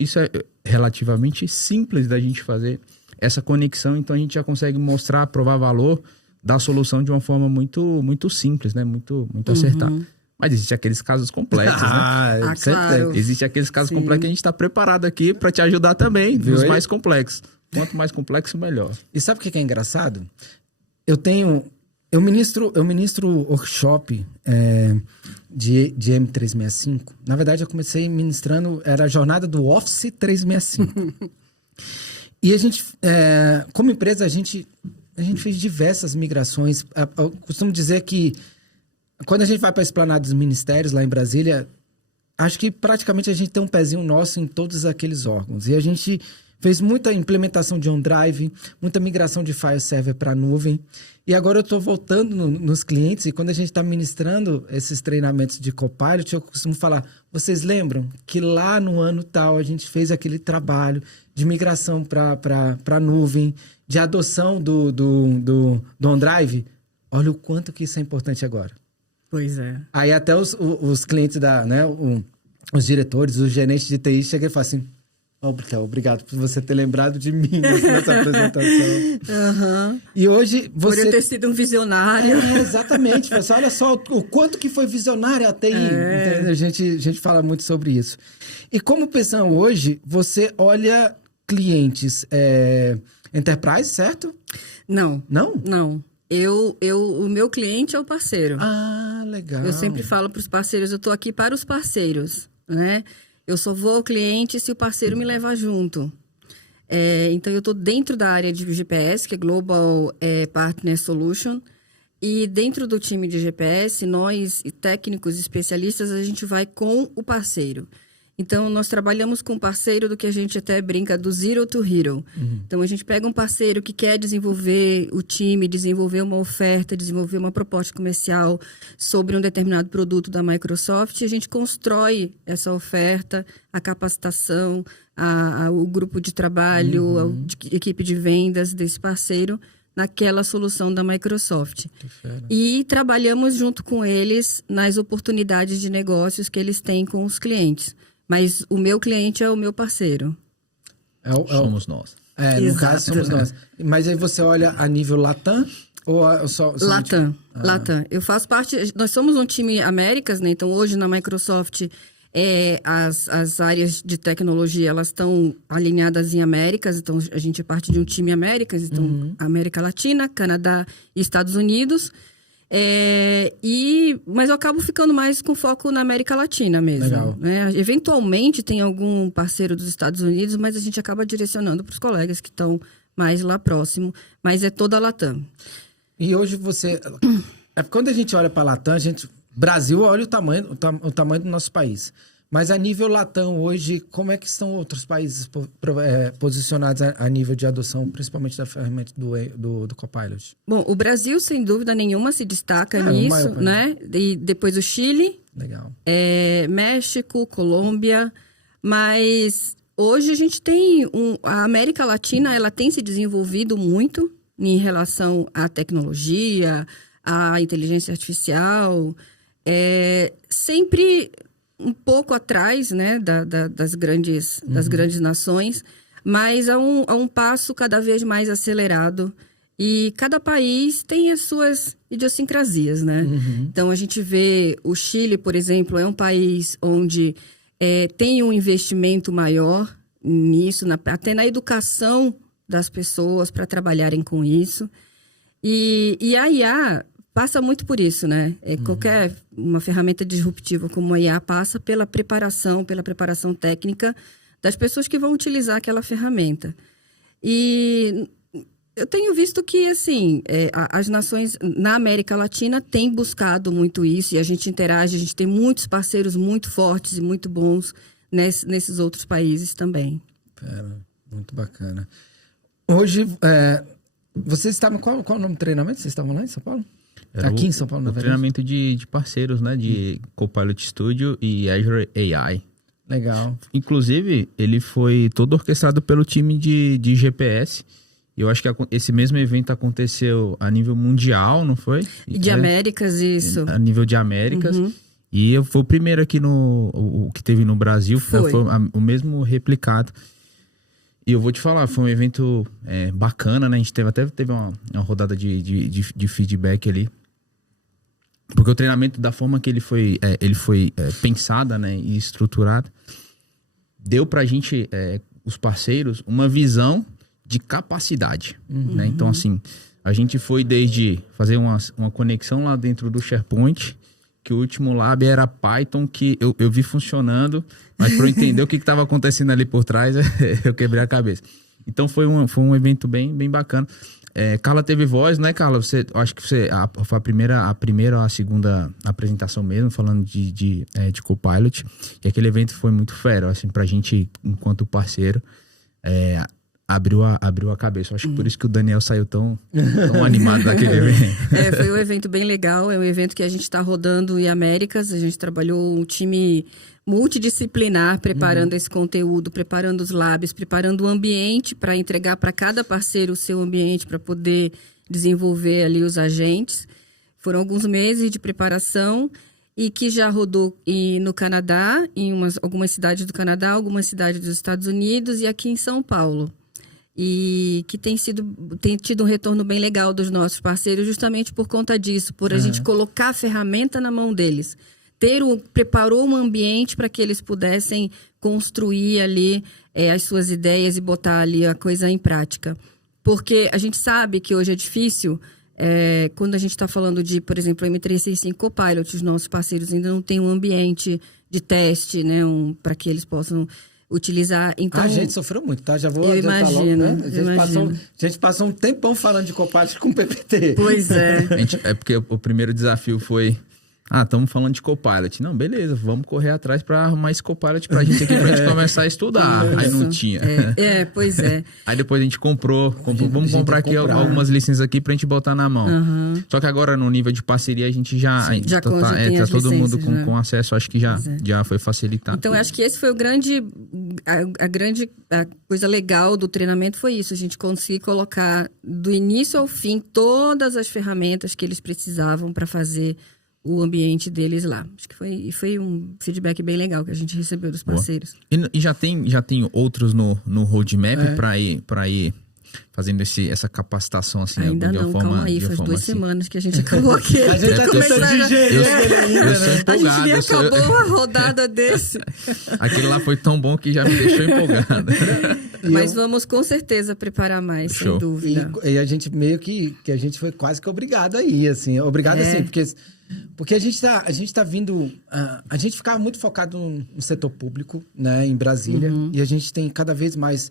isso é relativamente simples da gente fazer essa conexão. Então a gente já consegue mostrar, provar valor da solução de uma forma muito, muito simples, né? Muito acertada. Mas existem aqueles casos complexos, né? Claro. Existem aqueles casos complexos que a gente está preparado aqui para te ajudar também, nos mais complexos. Quanto mais complexo, melhor. E sabe o que é engraçado? Eu ministro workshop de M365. Na verdade, eu comecei ministrando, era a jornada do Office 365. E a gente, como empresa, a gente fez diversas migrações. Eu costumo dizer que quando a gente vai para a Esplanada dos Ministérios, lá em Brasília, acho que praticamente a gente tem um pezinho nosso em todos aqueles órgãos. E a gente fez muita implementação de OneDrive, muita migração de file server para a nuvem. E agora eu estou voltando nos clientes e quando a gente está ministrando esses treinamentos de Copilot, eu costumo falar, vocês lembram que lá no ano tal a gente fez aquele trabalho de migração para a nuvem, de adoção do OneDrive? Olha o quanto que isso é importante agora. Pois é. Aí até os clientes, os diretores, os gerentes de TI chegam e falam assim, obrigado por você ter lembrado de mim nessa apresentação. E hoje você... Por eu ter sido um visionário. Exatamente. Você olha só o quanto que foi visionário a TI. A gente fala muito sobre isso. E como pensando hoje, você olha clientes enterprise, certo? Não. Não? Não. O meu cliente é o parceiro. Ah, legal. Eu sempre falo para os parceiros, eu estou aqui para os parceiros, né? Eu só vou ao cliente se o parceiro me levar junto. Então, eu estou dentro da área de GPS, que é Global Partner Solution. E dentro do time de GPS, nós, técnicos especialistas, a gente vai com o parceiro. Então, nós trabalhamos com um parceiro do que a gente até brinca do Zero to Hero. Então, a gente pega um parceiro que quer desenvolver o time, desenvolver uma oferta, desenvolver uma proposta comercial sobre um determinado produto da Microsoft, e a gente constrói essa oferta, a capacitação, o grupo de trabalho, a equipe de vendas desse parceiro naquela solução da Microsoft. E trabalhamos junto com eles nas oportunidades de negócios que eles têm com os clientes. Mas o meu cliente é o meu parceiro. Somos nós. No caso, somos nós. Mas aí você olha a nível Latam? Ou só Latam. Latam. Eu faço parte... Nós somos um time Américas, né? Então, hoje, na Microsoft, as áreas de tecnologia, elas estão alinhadas em Américas. Então, a gente é parte de um time Américas. Então, América Latina, Canadá e Estados Unidos. Mas eu acabo ficando mais com foco na América Latina mesmo. Legal. Né? Eventualmente tem algum parceiro dos Estados Unidos, mas a gente acaba direcionando para os colegas que estão mais lá próximo. Mas é toda a Latam. E hoje você... Quando a gente olha para a Latam, Brasil olha o tamanho do nosso país. Mas a nível Latam hoje, como é que estão outros países posicionados a nível de adoção, principalmente da ferramenta do Copilot? Bom, o Brasil, sem dúvida nenhuma, se destaca nisso, né? E depois o Chile. Legal. México, Colômbia. Mas hoje a gente tem... A América Latina, ela tem se desenvolvido muito em relação à tecnologia, à inteligência artificial. Sempre... um pouco atrás, né, das grandes nações, mas a um passo cada vez mais acelerado. E cada país tem as suas idiosincrasias, né? Então, a gente vê o Chile, por exemplo, é um país onde tem um investimento maior nisso, até na educação das pessoas para trabalharem com isso. E a IA... passa muito por isso, né? Qualquer uma ferramenta disruptiva como a IA passa pela preparação técnica das pessoas que vão utilizar aquela ferramenta. E eu tenho visto que, assim, as nações na América Latina têm buscado muito isso e a gente interage, a gente tem muitos parceiros muito fortes e muito bons nesses outros países também. Muito bacana. Hoje, vocês estavam... Qual o nome do treinamento? Vocês estavam lá em São Paulo? Aqui em São Paulo, na verdade. Treinamento de parceiros, né? De Copilot Studio e Azure AI. Legal. Inclusive, ele foi todo orquestrado pelo time de GPS. E eu acho que esse mesmo evento aconteceu a nível mundial, não foi? De Américas, isso. A nível de Américas. E eu fui o primeiro aqui o que teve no Brasil. Foi o mesmo replicado. E eu vou te falar, foi um evento bacana, né? A gente teve uma rodada de feedback ali. Porque o treinamento, da forma que ele foi pensado, né, e estruturado, deu pra gente, os parceiros, uma visão de capacidade. Né? Então, assim, a gente foi desde fazer uma conexão lá dentro do SharePoint, que o último lab era Python, que eu vi funcionando, mas para eu entender o que estava acontecendo ali por trás, eu quebrei a cabeça. Então foi um evento bem, bem bacana. Carla teve voz, né, Carla? Acho que foi a primeira ou a segunda apresentação mesmo, falando de Copilot. E aquele evento foi muito fera, assim, pra gente, enquanto parceiro. abriu a cabeça. Eu acho que por isso que o Daniel saiu tão animado daquele evento. Foi um evento bem legal. É um evento que a gente está rodando em Américas. A gente trabalhou um time multidisciplinar preparando esse conteúdo, preparando os labs, preparando o ambiente para entregar para cada parceiro o seu ambiente para poder desenvolver ali os agentes. Foram alguns meses de preparação e que já rodou no Canadá, em algumas cidades do Canadá, algumas cidades dos Estados Unidos e aqui em São Paulo. E que tem tido um retorno bem legal dos nossos parceiros justamente por conta disso, por a gente colocar a ferramenta na mão deles. Preparou um ambiente para que eles pudessem construir ali as suas ideias e botar ali a coisa em prática. Porque a gente sabe que hoje é difícil, quando a gente está falando de, por exemplo, o M365 Copilot, os nossos parceiros ainda não têm um ambiente de teste, né, para que eles possam utilizar. Então, a gente sofreu muito, tá? Já vou eu imagino, logo, né? A gente passou um tempão falando de Copilot com PPT. Pois é. É porque o primeiro desafio foi... estamos falando de Copilot. Não, beleza, vamos correr atrás para arrumar esse Copilot pra gente aqui, pra gente começar a estudar. Aí não tinha. Pois é. Aí depois a gente comprou. Vamos comprar aqui algumas licenças aqui pra gente botar na mão. Só que agora, no nível de parceria, a gente já tá todo mundo com acesso, acho que já foi facilitado. Então, eu acho que esse foi a coisa legal do treinamento foi isso. A gente conseguir colocar do início ao fim todas as ferramentas que eles precisavam para fazer o ambiente deles lá. Acho que foi um feedback bem legal que a gente recebeu dos parceiros. E já tem outros no roadmap para ir fazendo essa capacitação assim? Ainda não, calma aí, faz 2 semanas que a gente acabou aqui. A gente tá tentando digerir ainda, né? A gente nem acabou a rodada desse. Aquele lá foi tão bom que já me deixou empolgado. Mas vamos com certeza preparar mais, sem dúvida. E a gente meio que a gente foi quase que obrigado aí, assim. Obrigado assim, porque a gente tá vindo... a gente ficava muito focado no setor público, né, em Brasília. E a gente tem cada vez mais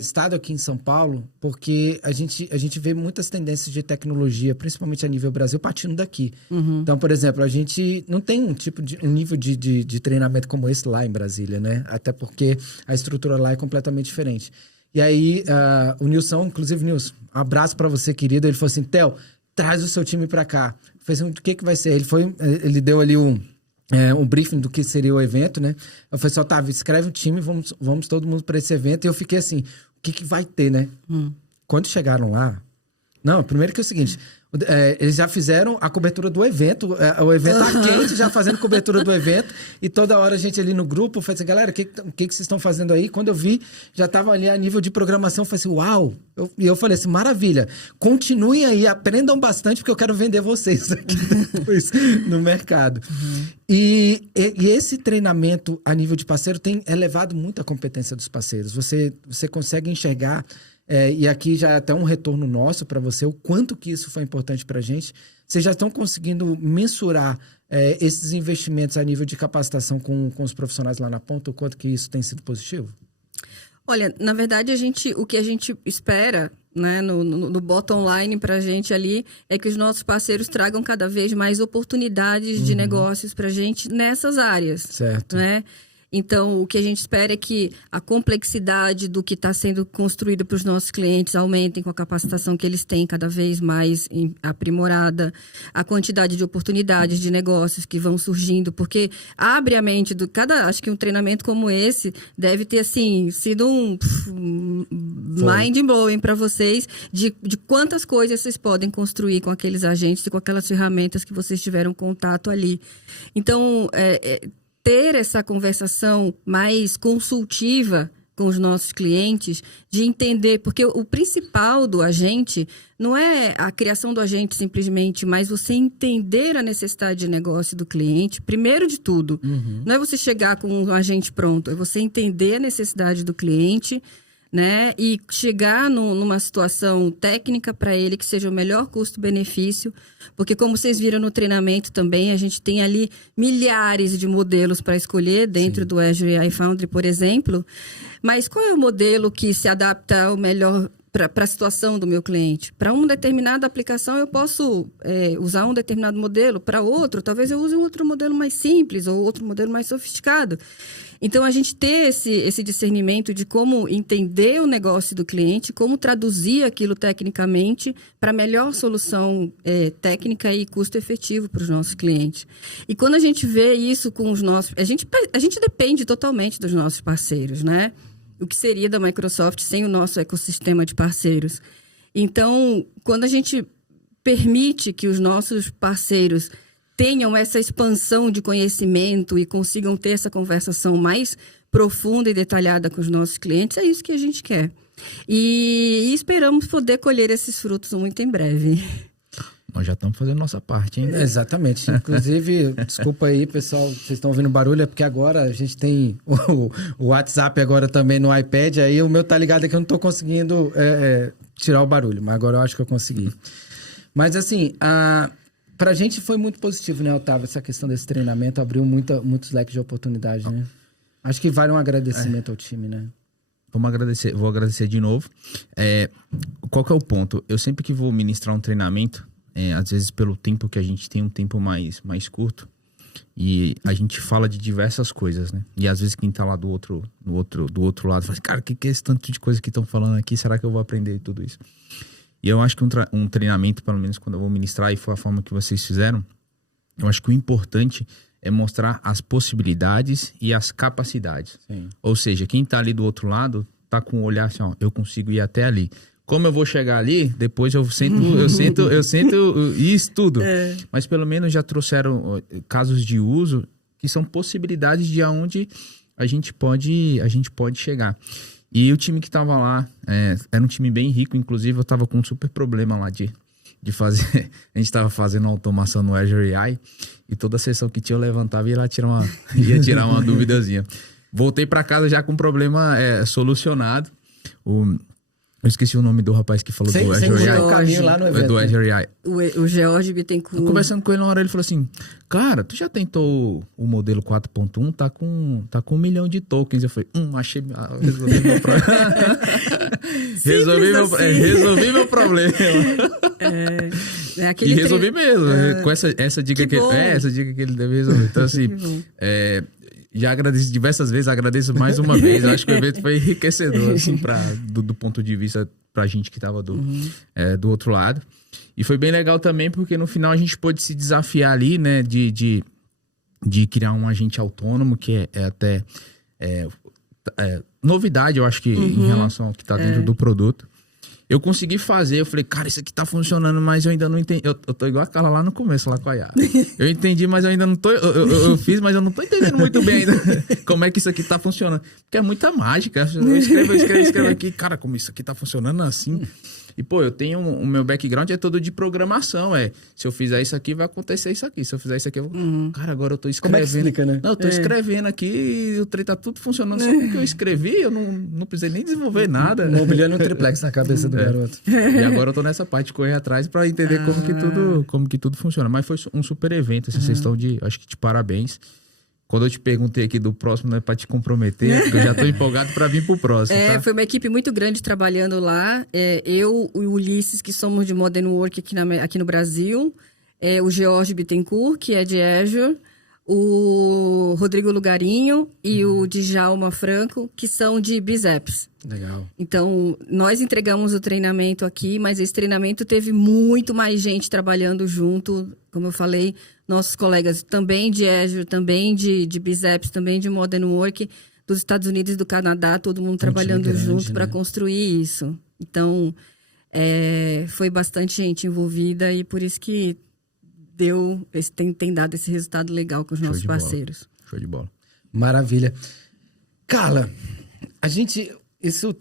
estado aqui em São Paulo, porque a gente vê muitas tendências de tecnologia, principalmente a nível Brasil, partindo daqui. Então, por exemplo, a gente não tem um nível de treinamento como esse lá em Brasília, né? Até porque a estrutura lá é completamente diferente. E aí, o Nilson, inclusive, Nilson, um abraço para você, querido. Ele falou assim, Theo, traz o seu time para cá. Eu falei assim, o que vai ser? Ele deu ali um briefing do que seria o evento, né? Eu falei assim, Otávio, escreve o time, vamos todo mundo para esse evento. E eu fiquei assim, o que vai ter, né? Quando chegaram lá... Não, primeiro que é o seguinte... eles já fizeram a cobertura do evento, o evento tá quente, já fazendo cobertura do evento, e toda hora a gente ali no grupo, eu falei assim, galera, o que vocês estão fazendo aí? Quando eu vi, já tava ali a nível de programação, eu falei assim, uau! E eu falei assim, maravilha, continuem aí, aprendam bastante, porque eu quero vender vocês aqui depois no mercado. E esse treinamento a nível de parceiro tem elevado muito a competência dos parceiros. Você consegue enxergar... e aqui já é até um retorno nosso para você, o quanto que isso foi importante para a gente. Vocês já estão conseguindo mensurar esses investimentos a nível de capacitação com os profissionais lá na ponta, o quanto que isso tem sido positivo? Olha, na verdade, o que a gente espera, né, no bottom line para a gente ali, é que os nossos parceiros tragam cada vez mais oportunidades de negócios para a gente nessas áreas. Certo. Né? Então, o que a gente espera é que a complexidade do que está sendo construído para os nossos clientes aumentem com a capacitação que eles têm cada vez mais aprimorada, a quantidade de oportunidades de negócios que vão surgindo, porque abre a mente acho que um treinamento como esse deve ter, assim, sido um mind-blowing para vocês de quantas coisas vocês podem construir com aqueles agentes e com aquelas ferramentas que vocês tiveram contato ali. Então, ter essa conversação mais consultiva com os nossos clientes, de entender, porque o principal do agente não é a criação do agente simplesmente, mas você entender a necessidade de negócio do cliente, primeiro de tudo. Não é você chegar com um agente pronto, é você entender a necessidade do cliente, né? E chegar numa situação técnica para ele que seja o melhor custo-benefício, porque como vocês viram no treinamento também, a gente tem ali milhares de modelos para escolher dentro do Azure AI Foundry, por exemplo, mas qual é o modelo que se adapta ao melhor para a situação do meu cliente. Para uma determinada aplicação, eu posso usar um determinado modelo. Para outro, talvez eu use um outro modelo mais simples ou outro modelo mais sofisticado. Então, a gente ter esse discernimento de como entender o negócio do cliente, como traduzir aquilo tecnicamente para a melhor solução técnica e custo efetivo para os nossos clientes. E quando a gente vê isso com os nossos... A gente depende totalmente dos nossos parceiros, né? O que seria da Microsoft sem o nosso ecossistema de parceiros. Então, quando a gente permite que os nossos parceiros tenham essa expansão de conhecimento e consigam ter essa conversação mais profunda e detalhada com os nossos clientes, é isso que a gente quer. E esperamos poder colher esses frutos muito em breve. Nós já estamos fazendo nossa parte, hein? Exatamente. Inclusive, desculpa aí, pessoal, vocês estão ouvindo barulho, é porque agora a gente tem o WhatsApp agora também no iPad, aí o meu tá ligado aqui, eu não tô conseguindo tirar o barulho, mas agora eu acho que eu consegui. Mas assim, pra gente foi muito positivo, né, Otávio? Essa questão desse treinamento abriu muitos leques de oportunidade, né? Acho que vale um agradecimento ao time, né? Vou agradecer de novo. Qual que é o ponto? Eu sempre que vou ministrar um treinamento, às vezes pelo tempo que a gente tem, um tempo mais curto, e a gente fala de diversas coisas, né? E às vezes quem tá lá do outro lado fala assim, cara, que é esse tanto de coisa que estão falando aqui? Será que eu vou aprender tudo isso? E eu acho que um treinamento, pelo menos quando eu vou ministrar, e foi a forma que vocês fizeram, eu acho que o importante é mostrar as possibilidades e as capacidades. Sim. Ou seja, quem tá ali do outro lado tá com o olhar assim, ó, eu consigo ir até ali. Como eu vou chegar ali, depois eu sento e estudo. Mas pelo menos já trouxeram casos de uso que são possibilidades de aonde a gente pode chegar. E o time que tava lá era um time bem rico, inclusive eu tava com um super problema lá de fazer. A gente tava fazendo automação no Azure AI e toda a sessão que tinha eu levantava e ia tirar uma duvidazinha. Voltei para casa já com o problema solucionado. Eu esqueci o nome do rapaz que falou do Azure AI. Lá no evento, do Azure AI. O George Bittencourt. Conversando com ele na hora, ele falou assim, cara, tu já tentou o modelo 4.1? Tá com 1 milhão de tokens. Eu falei, resolvi meu problema. resolvi meu problema. E resolvi mesmo. Com essa dica que ele deve resolver. Então, assim, já agradeci diversas vezes, agradeço mais uma vez. Eu acho que o evento foi enriquecedor, assim, do ponto de vista pra gente que tava do outro lado. E foi bem legal também, porque no final a gente pôde se desafiar ali, né, de criar um agente autônomo, que é até novidade, eu acho que, em relação ao que tá dentro do produto. Eu consegui fazer, eu falei, cara, isso aqui tá funcionando, mas eu ainda não entendi. Eu tô igual a Carla lá no começo, lá com a Yara. Eu entendi, mas eu ainda não tô... Eu fiz, mas eu não tô entendendo muito bem ainda como é que isso aqui tá funcionando. Porque é muita mágica. Eu escrevo aqui, cara, como isso aqui tá funcionando assim... E, pô, eu tenho... O meu background é todo de programação, Se eu fizer isso aqui, vai acontecer isso aqui. Se eu fizer isso aqui, eu vou... Cara, agora eu tô escrevendo... Como é que explica, né? Não, eu tô escrevendo aqui e o trem tá tudo funcionando só porque eu escrevi. Eu não precisei nem desenvolver nada. Mobiliando um triplex na cabeça do garoto. E agora eu tô nessa parte de correr atrás pra entender como que tudo funciona. Mas foi um super evento. Assim, vocês estão acho que de parabéns. Quando eu te perguntei aqui do próximo, não é pra te comprometer, porque eu já tô empolgado pra vir pro próximo, tá? Foi uma equipe muito grande trabalhando lá. Eu e o Ulisses, que somos de Modern Work aqui no Brasil. O George Bittencourt, que é de Azure. O Rodrigo Lugarinho e o Djalma Franco, que são de Bizeps. Legal. Então, nós entregamos o treinamento aqui, mas esse treinamento teve muito mais gente trabalhando junto. Como eu falei, nossos colegas também de Azure, também de Bizeps, também de Modern Work, dos Estados Unidos e do Canadá, todo mundo trabalhando grande, junto para construir isso. Então, foi bastante gente envolvida e por isso que tem dado esse resultado legal com os nossos parceiros. Show de bola. Maravilha. Carla,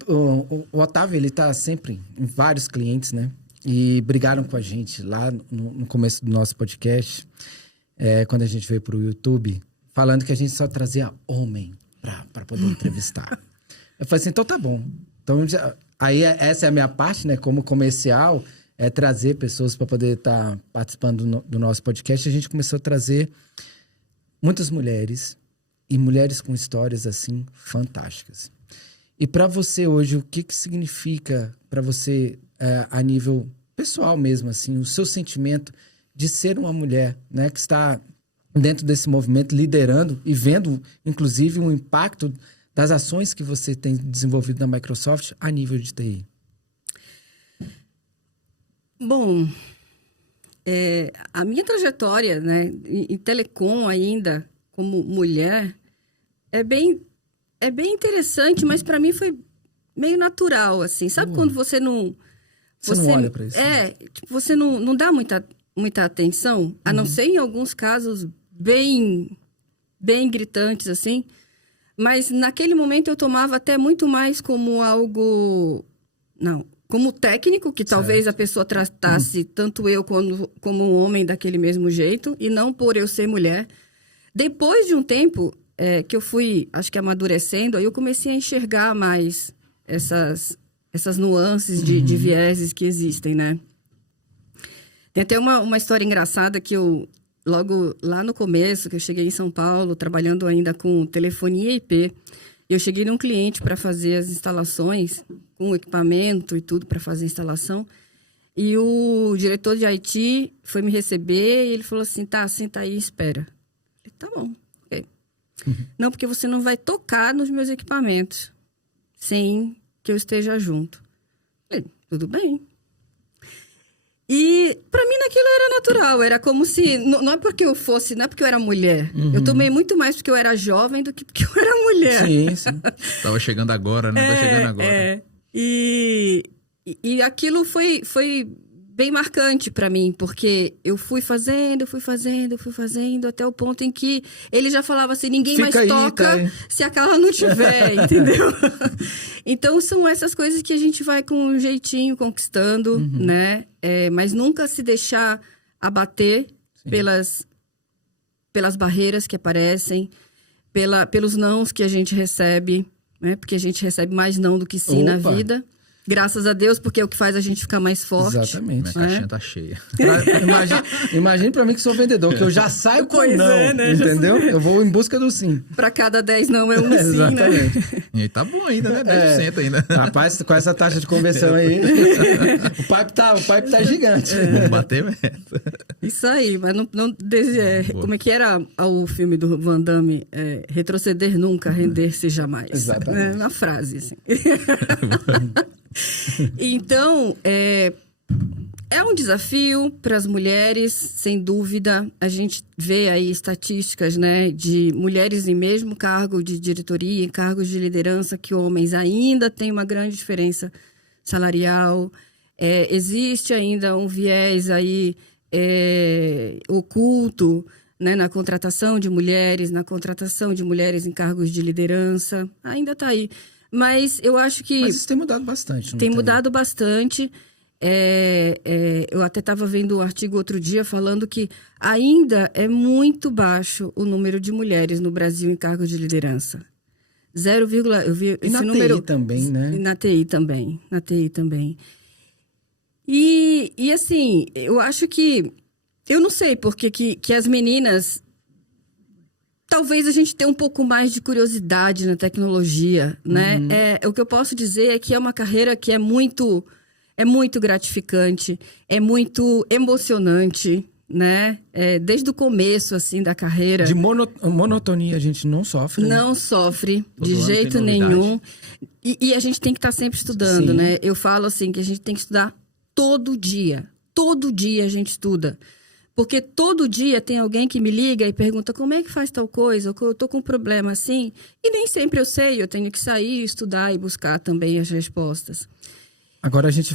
o Otávio, ele tá sempre em vários clientes, né? E brigaram com a gente lá no começo do nosso podcast, quando a gente veio pro YouTube, falando que a gente só trazia homem pra poder entrevistar. Eu falei assim, então tá bom. Então, aí essa é a minha parte, né? Como comercial, trazer pessoas para poder estar participando do nosso podcast. A gente começou a trazer muitas mulheres e mulheres com histórias, assim, fantásticas. E para você hoje, o que significa para você, a nível pessoal mesmo, assim, o seu sentimento de ser uma mulher, né, que está dentro desse movimento, liderando e vendo, inclusive, um impacto das ações que você tem desenvolvido na Microsoft a nível de TI? Bom, a minha trajetória, né, em telecom ainda, como mulher, é bem interessante, mas para mim foi meio natural, assim. Sabe quando você não... Você não olha para isso. Tipo, você não dá muita atenção, a não ser em alguns casos bem gritantes, assim. Mas naquele momento eu tomava até muito mais como algo... Não, como técnico, que talvez a pessoa tratasse tanto eu como um homem daquele mesmo jeito, e não por eu ser mulher. Depois de um tempo que eu fui, acho que amadurecendo, aí eu comecei a enxergar mais essas nuances de vieses que existem, né? Tem até uma história engraçada que eu, logo lá no começo, que eu cheguei em São Paulo, trabalhando ainda com telefonia IP, eu cheguei num cliente para fazer as instalações, com equipamento e tudo para fazer a instalação, e o diretor de IT foi me receber e ele falou assim, tá, senta aí e espera. Eu falei, tá bom, ok. Não, porque você não vai tocar nos meus equipamentos sem que eu esteja junto. Eu falei, tudo bem. E para mim naquilo era natural, era como se, não é porque eu fosse, não é porque eu era mulher. Eu tomei muito mais porque eu era jovem do que porque eu era mulher. Sim. Tava chegando agora, né? Tá chegando agora. E aquilo foi bem marcante para mim, porque eu fui fazendo, até o ponto em que ele já falava assim, ninguém Fica mais aí, toca se a Carla não tiver, entendeu? Então, são essas coisas que a gente vai com um jeitinho conquistando, né? Mas nunca se deixar abater pelas barreiras que aparecem, pelos nãos que a gente recebe, né? Porque a gente recebe mais não do que sim na vida. Graças a Deus, porque é o que faz a gente ficar mais forte. Exatamente. Minha caixinha tá cheia. Imagine pra mim que sou vendedor, que eu já saio com Pois não, né? entendeu? Eu vou em busca do sim. Pra cada 10 não é um sim, Exatamente. né? E aí tá bom ainda, né? 10% ainda. Rapaz, com essa taxa de conversão aí, o pipe tá gigante. Vamos bater meta. Isso aí, mas não como é que era o filme do Van Damme? Retroceder nunca, render-se jamais. Exatamente. Uma frase, assim. Então, é um desafio para as mulheres, sem dúvida. A gente vê aí estatísticas, né, de mulheres em mesmo cargo de diretoria, em cargos de liderança, que homens ainda têm uma grande diferença salarial. Existe ainda um viés aí oculto, né, na contratação de mulheres em cargos de liderança. Ainda está aí. Mas eu acho que... Mas isso tem mudado bastante. Tem mudado bastante. Eu até estava vendo um artigo outro dia falando que ainda é muito baixo o número de mulheres no Brasil em cargos de liderança. 0, eu vi e esse na número... TI também, né? E na TI também. E assim, eu acho que... Eu não sei porque que as meninas... Talvez a gente tenha um pouco mais de curiosidade na tecnologia, né? O que eu posso dizer é que é uma carreira que é muito gratificante, é muito emocionante, né? Desde o começo, assim, da carreira. De monotonia a gente não sofre. Não sofre, Todo de ano jeito tem nenhum. E a gente tem que estar sempre estudando, Sim. né? Eu falo assim, que a gente tem que estudar todo dia. Todo dia a gente estuda. Porque todo dia tem alguém que me liga e pergunta como é que faz tal coisa, eu tô com um problema assim, e nem sempre eu sei, eu tenho que sair, estudar e buscar também as respostas. Agora a gente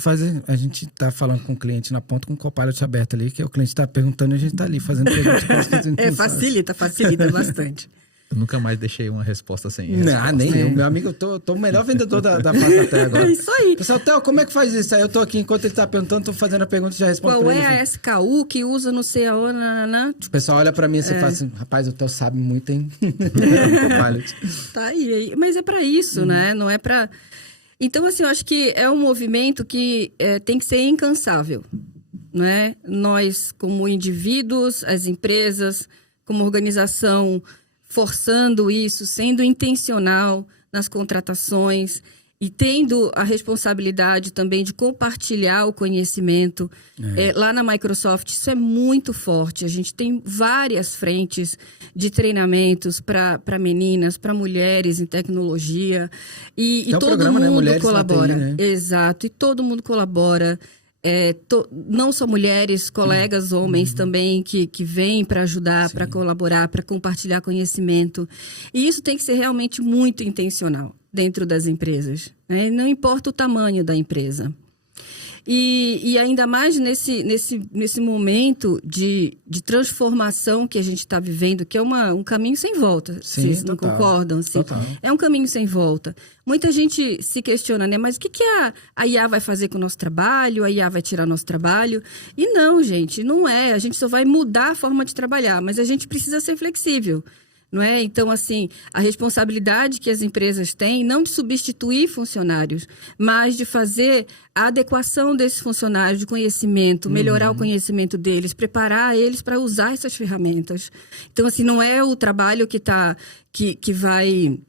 tá falando com o cliente na ponta com o Copilot aberto ali, que o cliente tá perguntando e a gente tá ali fazendo perguntas. Facilita bastante. Eu nunca mais deixei uma resposta sem isso. Não, nem eu. Meu amigo, eu tô o melhor vendedor da face da terra agora. É isso aí. Pessoal, Theo, como é que faz isso? Aí eu tô aqui, enquanto ele tá perguntando, tô fazendo a pergunta e já respondo Qual pra é ele. a SKU que usa não sei aonde, O pessoal olha pra mim e fala assim, rapaz, o Theo sabe muito, hein? Tá aí. Mas é pra isso, né? Não é pra... Então, assim, eu acho que é um movimento que tem que ser incansável, né? Nós, como indivíduos, as empresas, como organização, forçando isso, sendo intencional nas contratações e tendo a responsabilidade também de compartilhar o conhecimento. Lá na Microsoft, isso é muito forte. A gente tem várias frentes de treinamentos para meninas, para mulheres em tecnologia. E todo programa, mundo Mulheres colabora. TI, né? Exato, e todo mundo colabora. Não só mulheres, colegas homens também que vêm para ajudar, para colaborar, para compartilhar conhecimento. E isso tem que ser realmente muito intencional dentro das empresas, né? Não importa o tamanho da empresa. E ainda mais nesse momento de transformação que a gente está vivendo, que é um caminho sem volta. Sim, vocês não total, concordam? Sim. Total. É um caminho sem volta. Muita gente se questiona, né? Mas o que a IA vai fazer com o nosso trabalho? A IA vai tirar nosso trabalho? E não, gente, não é. A gente só vai mudar a forma de trabalhar, mas a gente precisa ser flexível. Não é? Então, assim, a responsabilidade que as empresas têm, não de substituir funcionários, mas de fazer a adequação desses funcionários de conhecimento, melhorar o conhecimento deles, preparar eles para usar essas ferramentas. Então, assim, não é o trabalho que vai...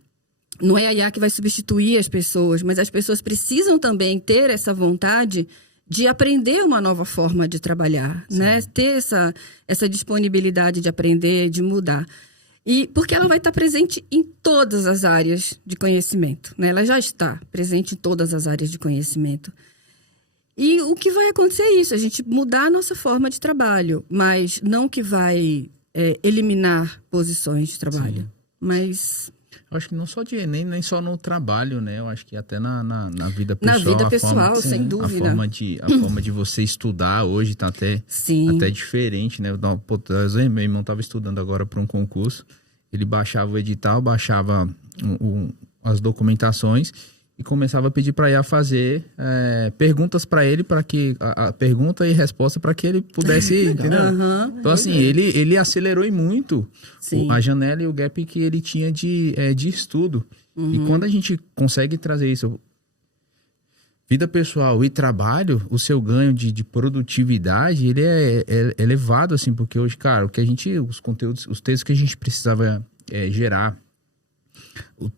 Não é a IA que vai substituir as pessoas, mas as pessoas precisam também ter essa vontade de aprender uma nova forma de trabalhar, né? Ter essa disponibilidade de aprender, de mudar. Porque ela vai estar presente em todas as áreas de conhecimento, né? Ela já está presente em todas as áreas de conhecimento. E o que vai acontecer é isso, a gente mudar a nossa forma de trabalho, mas não que vai eliminar posições de trabalho. Sim. Mas... Eu acho que não só nem só no trabalho, né? Eu acho que até na vida pessoal. Na vida pessoal, sem dúvida. A forma de você estudar hoje tá até diferente, né? Meu irmão estava estudando agora para um concurso. Ele baixava o edital, baixava as documentações e começava a pedir para a IA fazer perguntas para ele, para que a pergunta e resposta para que ele pudesse, entendeu? Então, assim, ele acelerou e muito a janela e o gap que ele tinha de estudo. E quando a gente consegue trazer isso, vida pessoal e trabalho, o seu ganho de produtividade, ele é elevado, assim, porque hoje, cara, os conteúdos, os textos que a gente precisava gerar,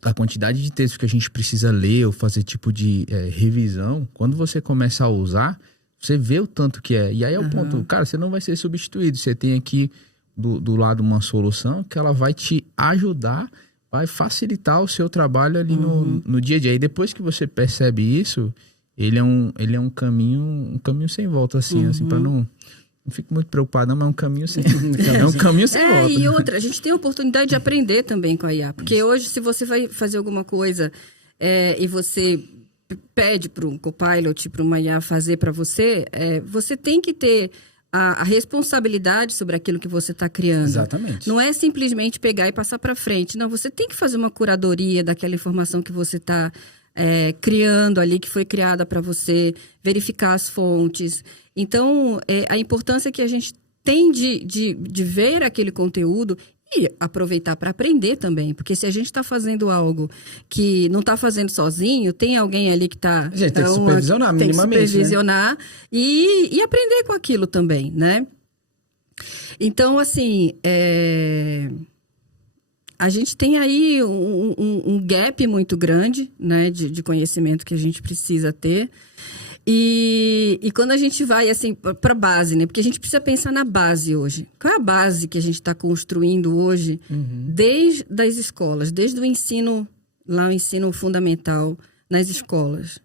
a quantidade de textos que a gente precisa ler ou fazer tipo de revisão, quando você começa a usar, você vê o tanto que é. E aí é o ponto, cara, você não vai ser substituído. Você tem aqui do lado uma solução que ela vai te ajudar, vai facilitar o seu trabalho ali no dia a dia. E depois que você percebe isso, ele é um caminho sem volta, assim, assim, para não fico muito preocupado, não, mas é um caminho sem, volta. E outra, a gente tem a oportunidade de aprender também com a IA. Porque hoje, se você vai fazer alguma coisa e você pede para um copilot, para uma IA fazer para você, você tem que ter a responsabilidade sobre aquilo que você está criando. Exatamente. Não é simplesmente pegar e passar para frente. Não, você tem que fazer uma curadoria daquela informação que você está criando ali, que foi criada para você, verificar as fontes. Então, a importância que a gente tem de ver aquele conteúdo e aproveitar para aprender também. Porque se a gente está fazendo algo que não está fazendo sozinho, tem alguém ali que está... A gente tem que supervisionar minimamente. Tem que supervisionar, né? e aprender com aquilo também, né? Então, assim... A gente tem aí um gap muito grande, né, de conhecimento que a gente precisa ter. E quando a gente vai, assim, para a base, né? Porque a gente precisa pensar na base hoje. Qual é a base que a gente está construindo hoje, desde as escolas, desde o ensino, lá o ensino fundamental nas escolas?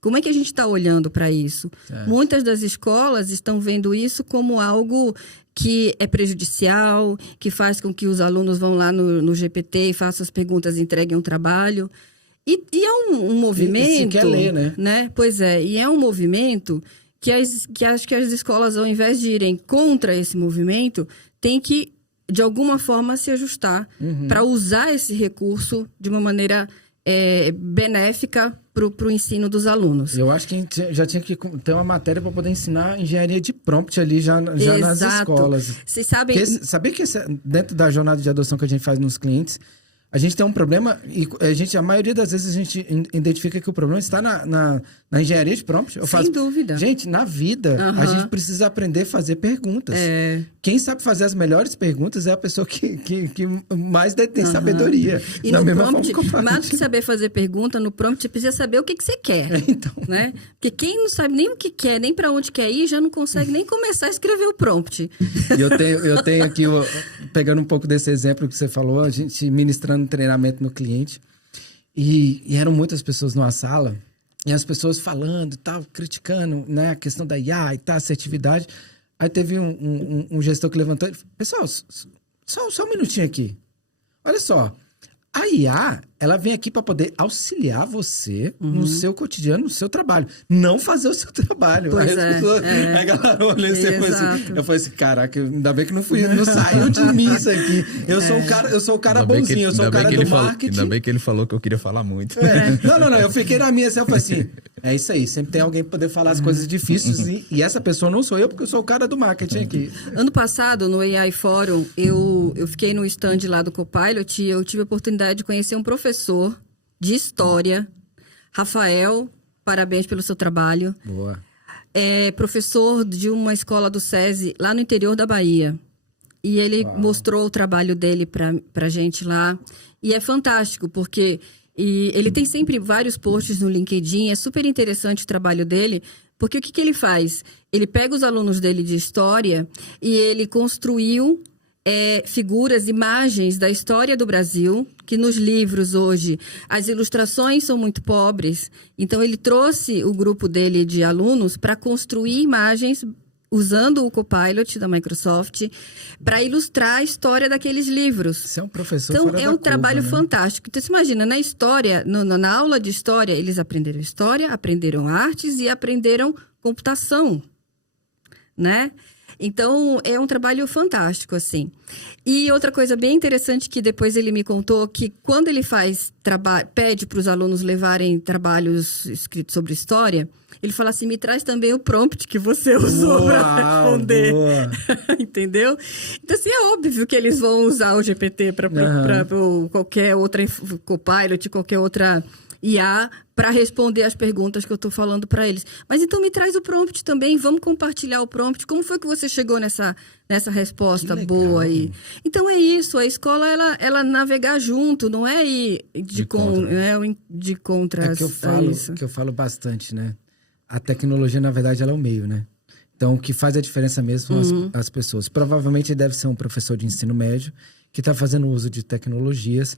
Como é que a gente está olhando para isso? Muitas das escolas estão vendo isso como algo que é prejudicial, que faz com que os alunos vão lá no GPT e façam as perguntas e entreguem um trabalho. E é um movimento... E se quer ler, né? Pois é, e é um movimento que acho que as escolas, ao invés de irem contra esse movimento, tem que, de alguma forma, se ajustar para usar esse recurso de uma maneira benéfica para o ensino dos alunos. Eu acho que a gente já tinha que ter uma matéria para poder ensinar engenharia de prompt ali já nas escolas. Vocês sabem... Sabia que dentro da jornada de adoção que a gente faz nos clientes, A gente tem um problema e a maioria das vezes a gente identifica que o problema está na engenharia de prompt. Sem dúvida. Gente, na vida, a gente precisa aprender a fazer perguntas. Quem sabe fazer as melhores perguntas é a pessoa que mais detém sabedoria. E no prompt, mais do que saber fazer pergunta, no prompt você precisa saber o que você quer. Então. Né? Porque quem não sabe nem o que quer, nem para onde quer ir, já não consegue nem começar a escrever o prompt. E eu tenho aqui, pegando um pouco desse exemplo que você falou, a gente ministrando treinamento no cliente, e eram muitas pessoas numa sala, e as pessoas falando e tal, criticando, né, a questão da IA e tal, assertividade. Aí teve um gestor que levantou e falou, pessoal, só um minutinho aqui. Olha só, a IA, ela vem aqui para poder auxiliar você no seu cotidiano, no seu trabalho. Não fazer o seu trabalho. Pois a galera olhou assim, eu falei assim, caraca, ainda bem que não saiu de mim isso aqui. Eu sou o cara bonzinho, eu sou o cara do marketing. Ainda bem que ele falou que eu queria falar muito. Não, eu fiquei na minha assim, eu falei assim, é isso aí, sempre tem alguém para poder falar as coisas difíceis e essa pessoa não sou eu, porque eu sou o cara do marketing aqui. Ano passado, no AI Forum, eu fiquei no stand lá do Copilot e eu tive a oportunidade de conhecer um professor de história. Rafael, parabéns pelo seu trabalho. Boa. É professor de uma escola do SESI lá no interior da Bahia. E ele mostrou o trabalho dele pra gente lá. E é fantástico, porque ele tem sempre vários posts no LinkedIn. É super interessante o trabalho dele, porque o que ele faz? Ele pega os alunos dele de história e ele construiu figuras, imagens da história do Brasil, que nos livros hoje as ilustrações são muito pobres. Então, ele trouxe o grupo dele de alunos para construir imagens usando o Copilot da Microsoft para ilustrar a história daqueles livros. Você é um professor Então, fora é da um curva, trabalho né? fantástico. Então, você imagina, na história, na aula de história, eles aprenderam história, aprenderam artes e aprenderam computação, né? Então, é um trabalho fantástico, assim. E outra coisa bem interessante que depois ele me contou, que quando ele pede para os alunos levarem trabalhos escritos sobre história, ele fala assim, me traz também o prompt que você usou para responder. Entendeu? Então, assim, é óbvio que eles vão usar o GPT para qualquer outra Copilot, qualquer outra IA para responder as perguntas que eu estou falando para eles. Mas então me traz o prompt também, vamos compartilhar o prompt. Como foi que você chegou nessa resposta boa aí? Então é isso, a escola ela navegar junto, não é ir de contra É que eu falo bastante, né? A tecnologia, na verdade, ela é o meio, né? Então, o que faz a diferença mesmo são as pessoas. Provavelmente deve ser um professor de ensino médio que está fazendo uso de tecnologias,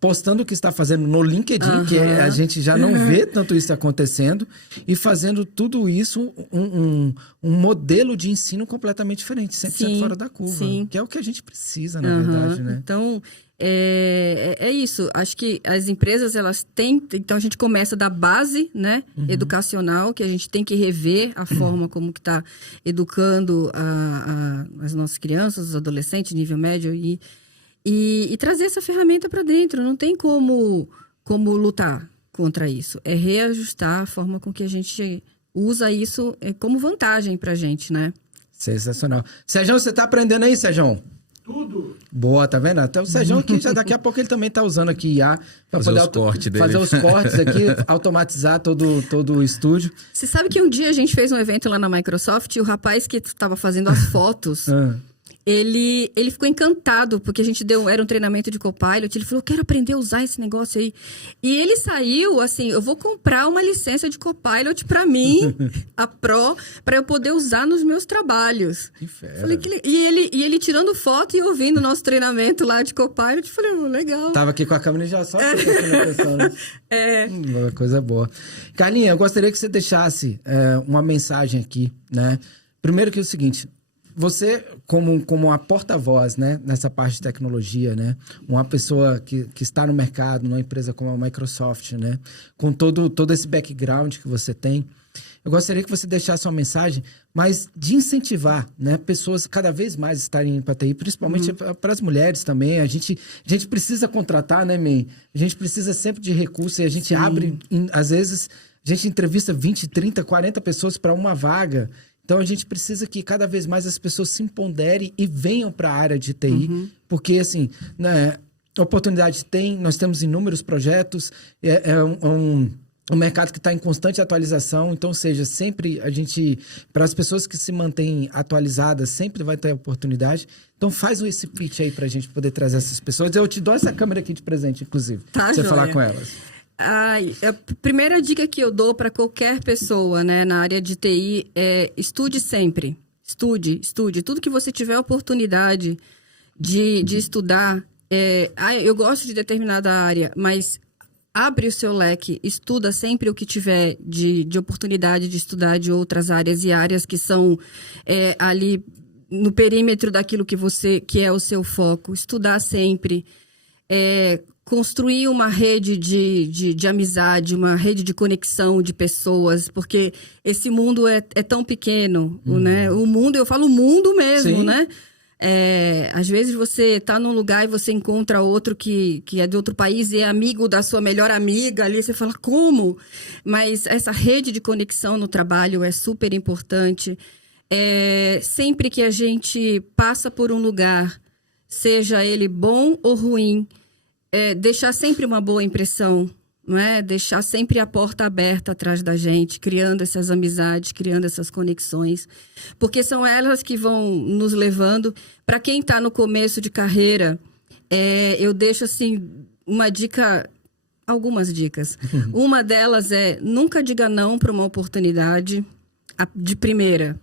postando o que está fazendo no LinkedIn, que a gente já não vê tanto isso acontecendo, e fazendo tudo isso um modelo de ensino completamente diferente, 100% fora da curva, que é o que a gente precisa, na verdade, né? Então, é isso. Acho que as empresas, elas têm... Então, a gente começa da base, né, educacional, que a gente tem que rever a forma como que está educando as nossas crianças, os adolescentes, nível médio, e trazer essa ferramenta para dentro. Não tem como lutar contra isso. É reajustar a forma com que a gente usa isso como vantagem para a gente, né? Sensacional. Sérgio, você está aprendendo aí, Sérgio? Tudo. Boa, tá vendo? Até o Sérgio aqui, já daqui a pouco ele também tá usando aqui IA para poder fazer os cortes aqui, automatizar todo o estúdio. Você sabe que um dia a gente fez um evento lá na Microsoft e o rapaz que estava fazendo as fotos... Ele ficou encantado, porque a gente era um treinamento de Copilot. Ele falou, quero aprender a usar esse negócio aí. E ele saiu, assim, eu vou comprar uma licença de Copilot para mim, a Pro, para eu poder usar nos meus trabalhos. Que fera. Falei, e ele tirando foto e ouvindo o nosso treinamento lá de Copilot. Falei, legal. Tava aqui com a câmera já só uma coisa boa. Carlinha, eu gostaria que você deixasse uma mensagem aqui, né? Primeiro que é o seguinte... Você, como uma porta-voz, né, nessa parte de tecnologia, né, uma pessoa que está no mercado, numa empresa como a Microsoft, né, com todo esse background que você tem, eu gostaria que você deixasse uma mensagem, mas de incentivar, né, pessoas cada vez mais estarem para TI, principalmente para as mulheres também. A gente precisa contratar, né, May? A gente precisa sempre de recursos e a gente abre, às vezes, a gente entrevista 20, 30, 40 pessoas para uma vaga. Então, a gente precisa que cada vez mais as pessoas se empoderem e venham para a área de TI. Porque, assim, né, oportunidade tem, nós temos inúmeros projetos, um mercado que está em constante atualização, então, ou seja, sempre para as pessoas que se mantêm atualizadas, sempre vai ter oportunidade. Então, faz esse pitch aí para a gente poder trazer essas pessoas. Eu te dou essa câmera aqui de presente, inclusive, pra você falar com elas. A primeira dica que eu dou para qualquer pessoa, né, na área de TI é estude sempre. Estude. Tudo que você tiver oportunidade de estudar. Eu gosto de determinada área, mas abre o seu leque, estuda sempre o que tiver de oportunidade de estudar de outras áreas e áreas que são ali no perímetro daquilo que é o seu foco. Estudar sempre. Construir uma rede de amizade, uma rede de conexão de pessoas, porque esse mundo é tão pequeno, né? O mundo, eu falo mundo mesmo, sim, né? Às vezes você tá num lugar e você encontra outro que é de outro país e é amigo da sua melhor amiga ali, você fala, como? Mas essa rede de conexão no trabalho é super importante. Sempre que a gente passa por um lugar, seja ele bom ou ruim, deixar sempre uma boa impressão, não é? Deixar sempre a porta aberta atrás da gente, criando essas amizades, criando essas conexões, porque são elas que vão nos levando. Para quem está no começo de carreira, eu deixo assim uma dica, algumas dicas. Uma delas é nunca diga não para uma oportunidade de primeira.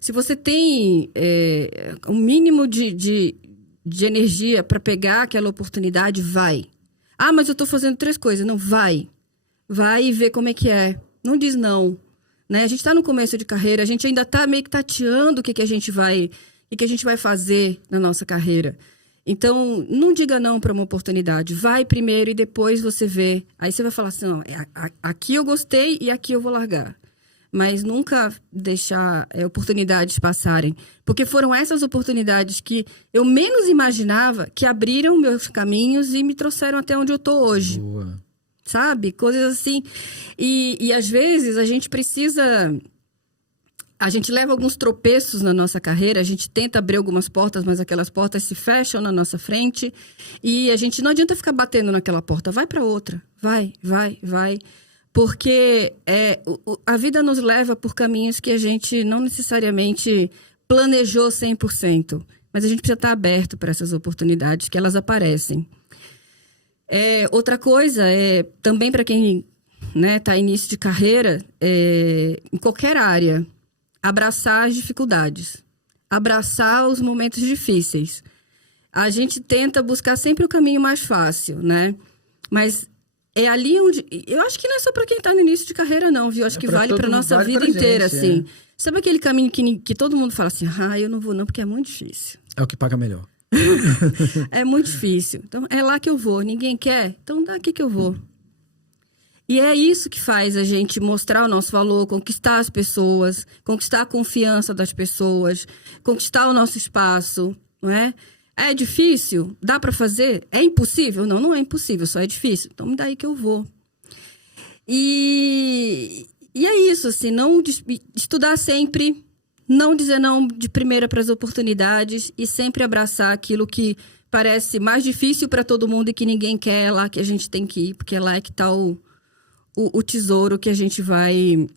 Se você tem um mínimo de energia para pegar aquela oportunidade, vai. Ah, mas eu estou fazendo 3 coisas. Não, vai. Vai e vê como é que é. Não diz não. Né? A gente está no começo de carreira, a gente ainda está meio que tateando o que a gente vai fazer na nossa carreira. Então, não diga não para uma oportunidade. Vai primeiro e depois você vê. Aí você vai falar assim, não, aqui eu gostei e aqui eu vou largar. Mas nunca deixar oportunidades passarem. Porque foram essas oportunidades que eu menos imaginava que abriram meus caminhos e me trouxeram até onde eu estou hoje. Boa. Sabe? Coisas assim. E às vezes a gente precisa... A gente leva alguns tropeços na nossa carreira, a gente tenta abrir algumas portas, mas aquelas portas se fecham na nossa frente. E a gente não adianta ficar batendo naquela porta. Vai para outra. Vai. Porque a vida nos leva por caminhos que a gente não necessariamente planejou 100%. Mas a gente precisa estar aberto para essas oportunidades, que elas aparecem. Outra coisa, também para quem está em início de carreira, em qualquer área, abraçar as dificuldades. Abraçar os momentos difíceis. A gente tenta buscar sempre o caminho mais fácil, né? Mas... é ali onde... Eu acho que não é só para quem está no início de carreira, não, viu? Acho que vale para nossa vida inteira, assim. Sabe aquele caminho que todo mundo fala assim, eu não vou não, porque é muito difícil. É o que paga melhor. É muito difícil. Então, é lá que eu vou. Ninguém quer? Então, daqui que eu vou. E é isso que faz a gente mostrar o nosso valor, conquistar as pessoas, conquistar a confiança das pessoas, conquistar o nosso espaço, não é? É difícil? Dá para fazer? É impossível? Não é impossível, só é difícil. Então, daí que eu vou. E é isso, assim, estudar sempre, não dizer não de primeira para as oportunidades e sempre abraçar aquilo que parece mais difícil para todo mundo e que ninguém quer, é lá que a gente tem que ir, porque é lá que está o tesouro que a gente vai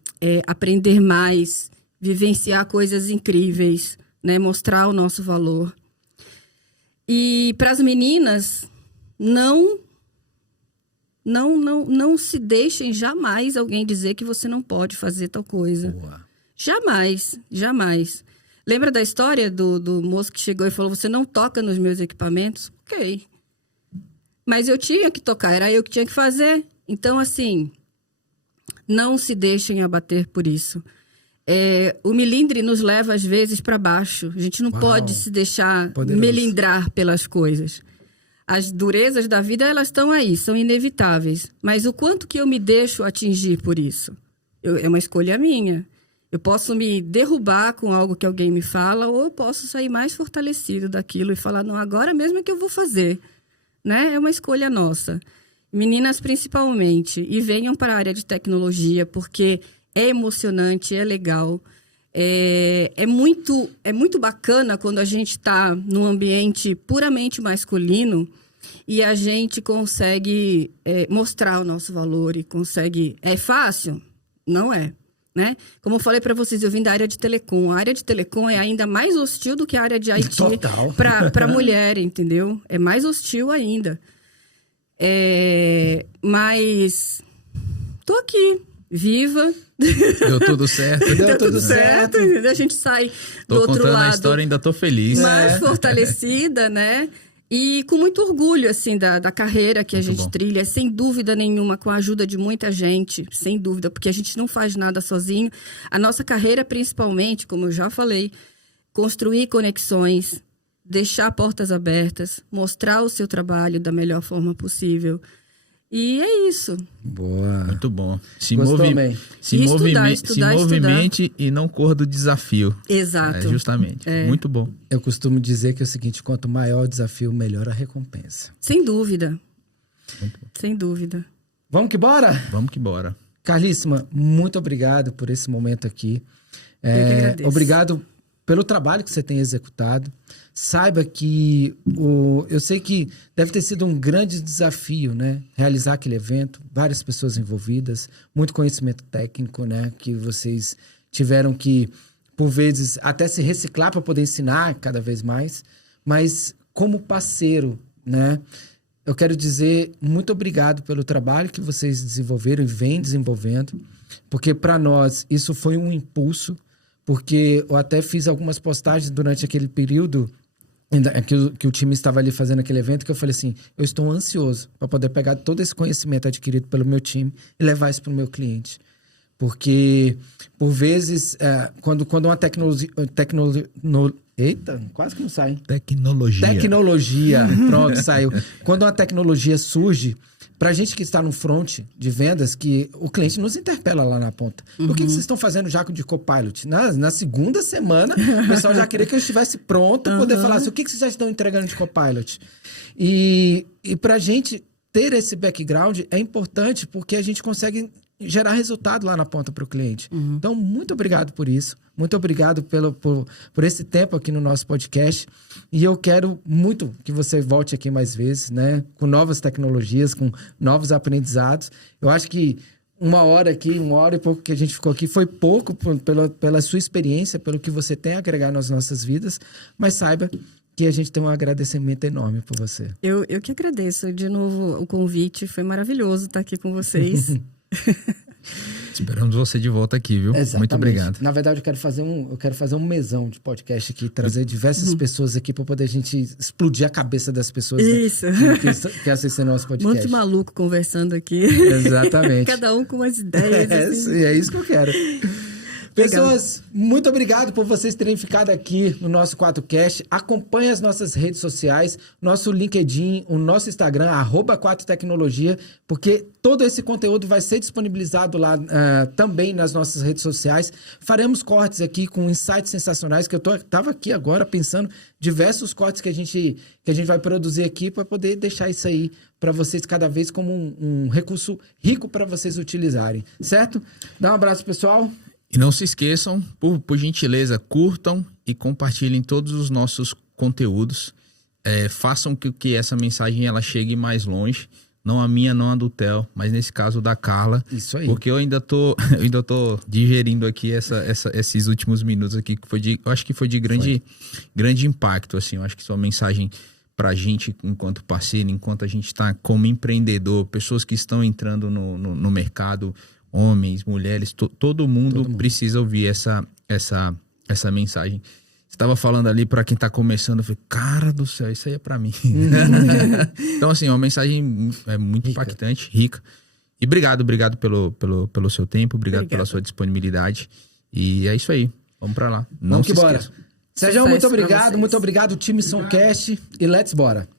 aprender mais, vivenciar coisas incríveis, né? Mostrar o nosso valor. E para as meninas, não se deixem jamais alguém dizer que você não pode fazer tal coisa. Boa. Jamais. Lembra da história do moço que chegou e falou, você não toca nos meus equipamentos? Ok. Mas eu tinha que tocar, era eu que tinha que fazer. Então, assim, não se deixem abater por isso. O melindre nos leva, às vezes, para baixo. A gente não pode se deixar melindrar pelas coisas. As durezas da vida, elas estão aí, são inevitáveis. Mas o quanto que eu me deixo atingir por isso? É uma escolha minha. Eu posso me derrubar com algo que alguém me fala, ou eu posso sair mais fortalecido daquilo e falar, não, agora mesmo é que eu vou fazer. Né? É uma escolha nossa. Meninas, principalmente. E venham para a área de tecnologia, porque... é emocionante, é legal. É muito bacana quando a gente está num ambiente puramente masculino e a gente consegue mostrar o nosso valor e consegue... É fácil? Não é. Né? Como eu falei para vocês, eu vim da área de telecom. A área de telecom é ainda mais hostil do que a área de IT para mulher, entendeu? É mais hostil ainda. Mas tô aqui, viva. Deu tudo certo. Deu tudo certo, entendeu? A gente sai do outro lado. Tô contando a história, ainda tô feliz. Mais fortalecida, né? E com muito orgulho, assim, da carreira que a gente trilha, sem dúvida nenhuma, com a ajuda de muita gente, sem dúvida, porque a gente não faz nada sozinho. A nossa carreira, principalmente, como eu já falei, construir conexões, deixar portas abertas, mostrar o seu trabalho da melhor forma possível. E é isso. Boa. Muito bom. Se estudar. movimente e não corra do desafio. Exato. Justamente. Muito bom. Eu costumo dizer que é o seguinte, quanto maior o desafio, melhor a recompensa. Sem dúvida. Sem dúvida. Vamos que bora? Vamos que bora. Carlíssima, muito obrigado por esse momento aqui. Eu que agradeço. Obrigado pelo trabalho que você tem executado. Saiba que eu sei que deve ter sido um grande desafio, né? Realizar aquele evento, várias pessoas envolvidas, muito conhecimento técnico, né? Que vocês tiveram que, por vezes, até se reciclar para poder ensinar cada vez mais. Mas como parceiro, né? Eu quero dizer muito obrigado pelo trabalho que vocês desenvolveram e vêm desenvolvendo, porque para nós isso foi um impulso, porque eu até fiz algumas postagens durante aquele período que o time estava ali fazendo aquele evento, que eu falei assim, eu estou ansioso para poder pegar todo esse conhecimento adquirido pelo meu time e levar isso para o meu cliente. Porque, por vezes, quando uma tecnologia... Eita, quase que não sai. Tecnologia, pronto, saiu. Quando uma tecnologia surge, pra gente que está no front de vendas, que o cliente nos interpela lá na ponta. O que vocês estão fazendo já de Copilot? Na segunda semana, o pessoal já queria que eu estivesse pronto para poder falar assim, o que vocês já estão entregando de Copilot? E pra gente ter esse background é importante porque a gente consegue gerar resultado lá na ponta para o cliente. Então, muito obrigado por isso. Muito obrigado por esse tempo aqui no nosso podcast. E eu quero muito que você volte aqui mais vezes, né? Com novas tecnologias, com novos aprendizados. Eu acho que 1 hora aqui, 1 hora e pouco que a gente ficou aqui foi pouco pela sua experiência, pelo que você tem a agregar nas nossas vidas. Mas saiba que a gente tem um agradecimento enorme por você. Eu que agradeço. De novo, o convite. Foi maravilhoso estar aqui com vocês. Esperamos você de volta aqui, viu? Exatamente. Muito obrigado. Na verdade, eu quero fazer um mesão de podcast aqui, trazer diversas pessoas aqui para poder a gente explodir a cabeça das pessoas que assistem nosso podcast. Muito maluco conversando aqui. Exatamente. Cada um com umas ideias. Assim. É isso que eu quero. Pessoas, muito obrigado por vocês terem ficado aqui no nosso 4Cast. Acompanhe as nossas redes sociais, nosso LinkedIn, o nosso Instagram, @4tecnologia, porque todo esse conteúdo vai ser disponibilizado lá também nas nossas redes sociais. Faremos cortes aqui com insights sensacionais, que eu estava aqui agora pensando diversos cortes que a gente vai produzir aqui para poder deixar isso aí para vocês cada vez como um recurso rico para vocês utilizarem, certo? Dá um abraço, pessoal. E não se esqueçam, por gentileza, curtam e compartilhem todos os nossos conteúdos. Façam que essa mensagem ela chegue mais longe. Não a minha, não a do Theo, mas nesse caso da Carla. Isso aí. Porque eu ainda tô digerindo aqui esses últimos minutos aqui, que eu acho que foi de grande impacto. Assim, eu acho que sua mensagem pra gente, enquanto parceiro, enquanto a gente está como empreendedor, pessoas que estão entrando no mercado, homens, mulheres, todo mundo precisa ouvir essa mensagem. Você estava falando ali para quem está começando, eu falei, cara do céu, isso aí é para mim. Então, assim, é uma mensagem muito impactante, rica. E obrigado pelo seu tempo, obrigado pela sua disponibilidade. E é isso aí, vamos para lá. Não se esqueça. Sérgio, muito obrigado, time Soncast e let's bora.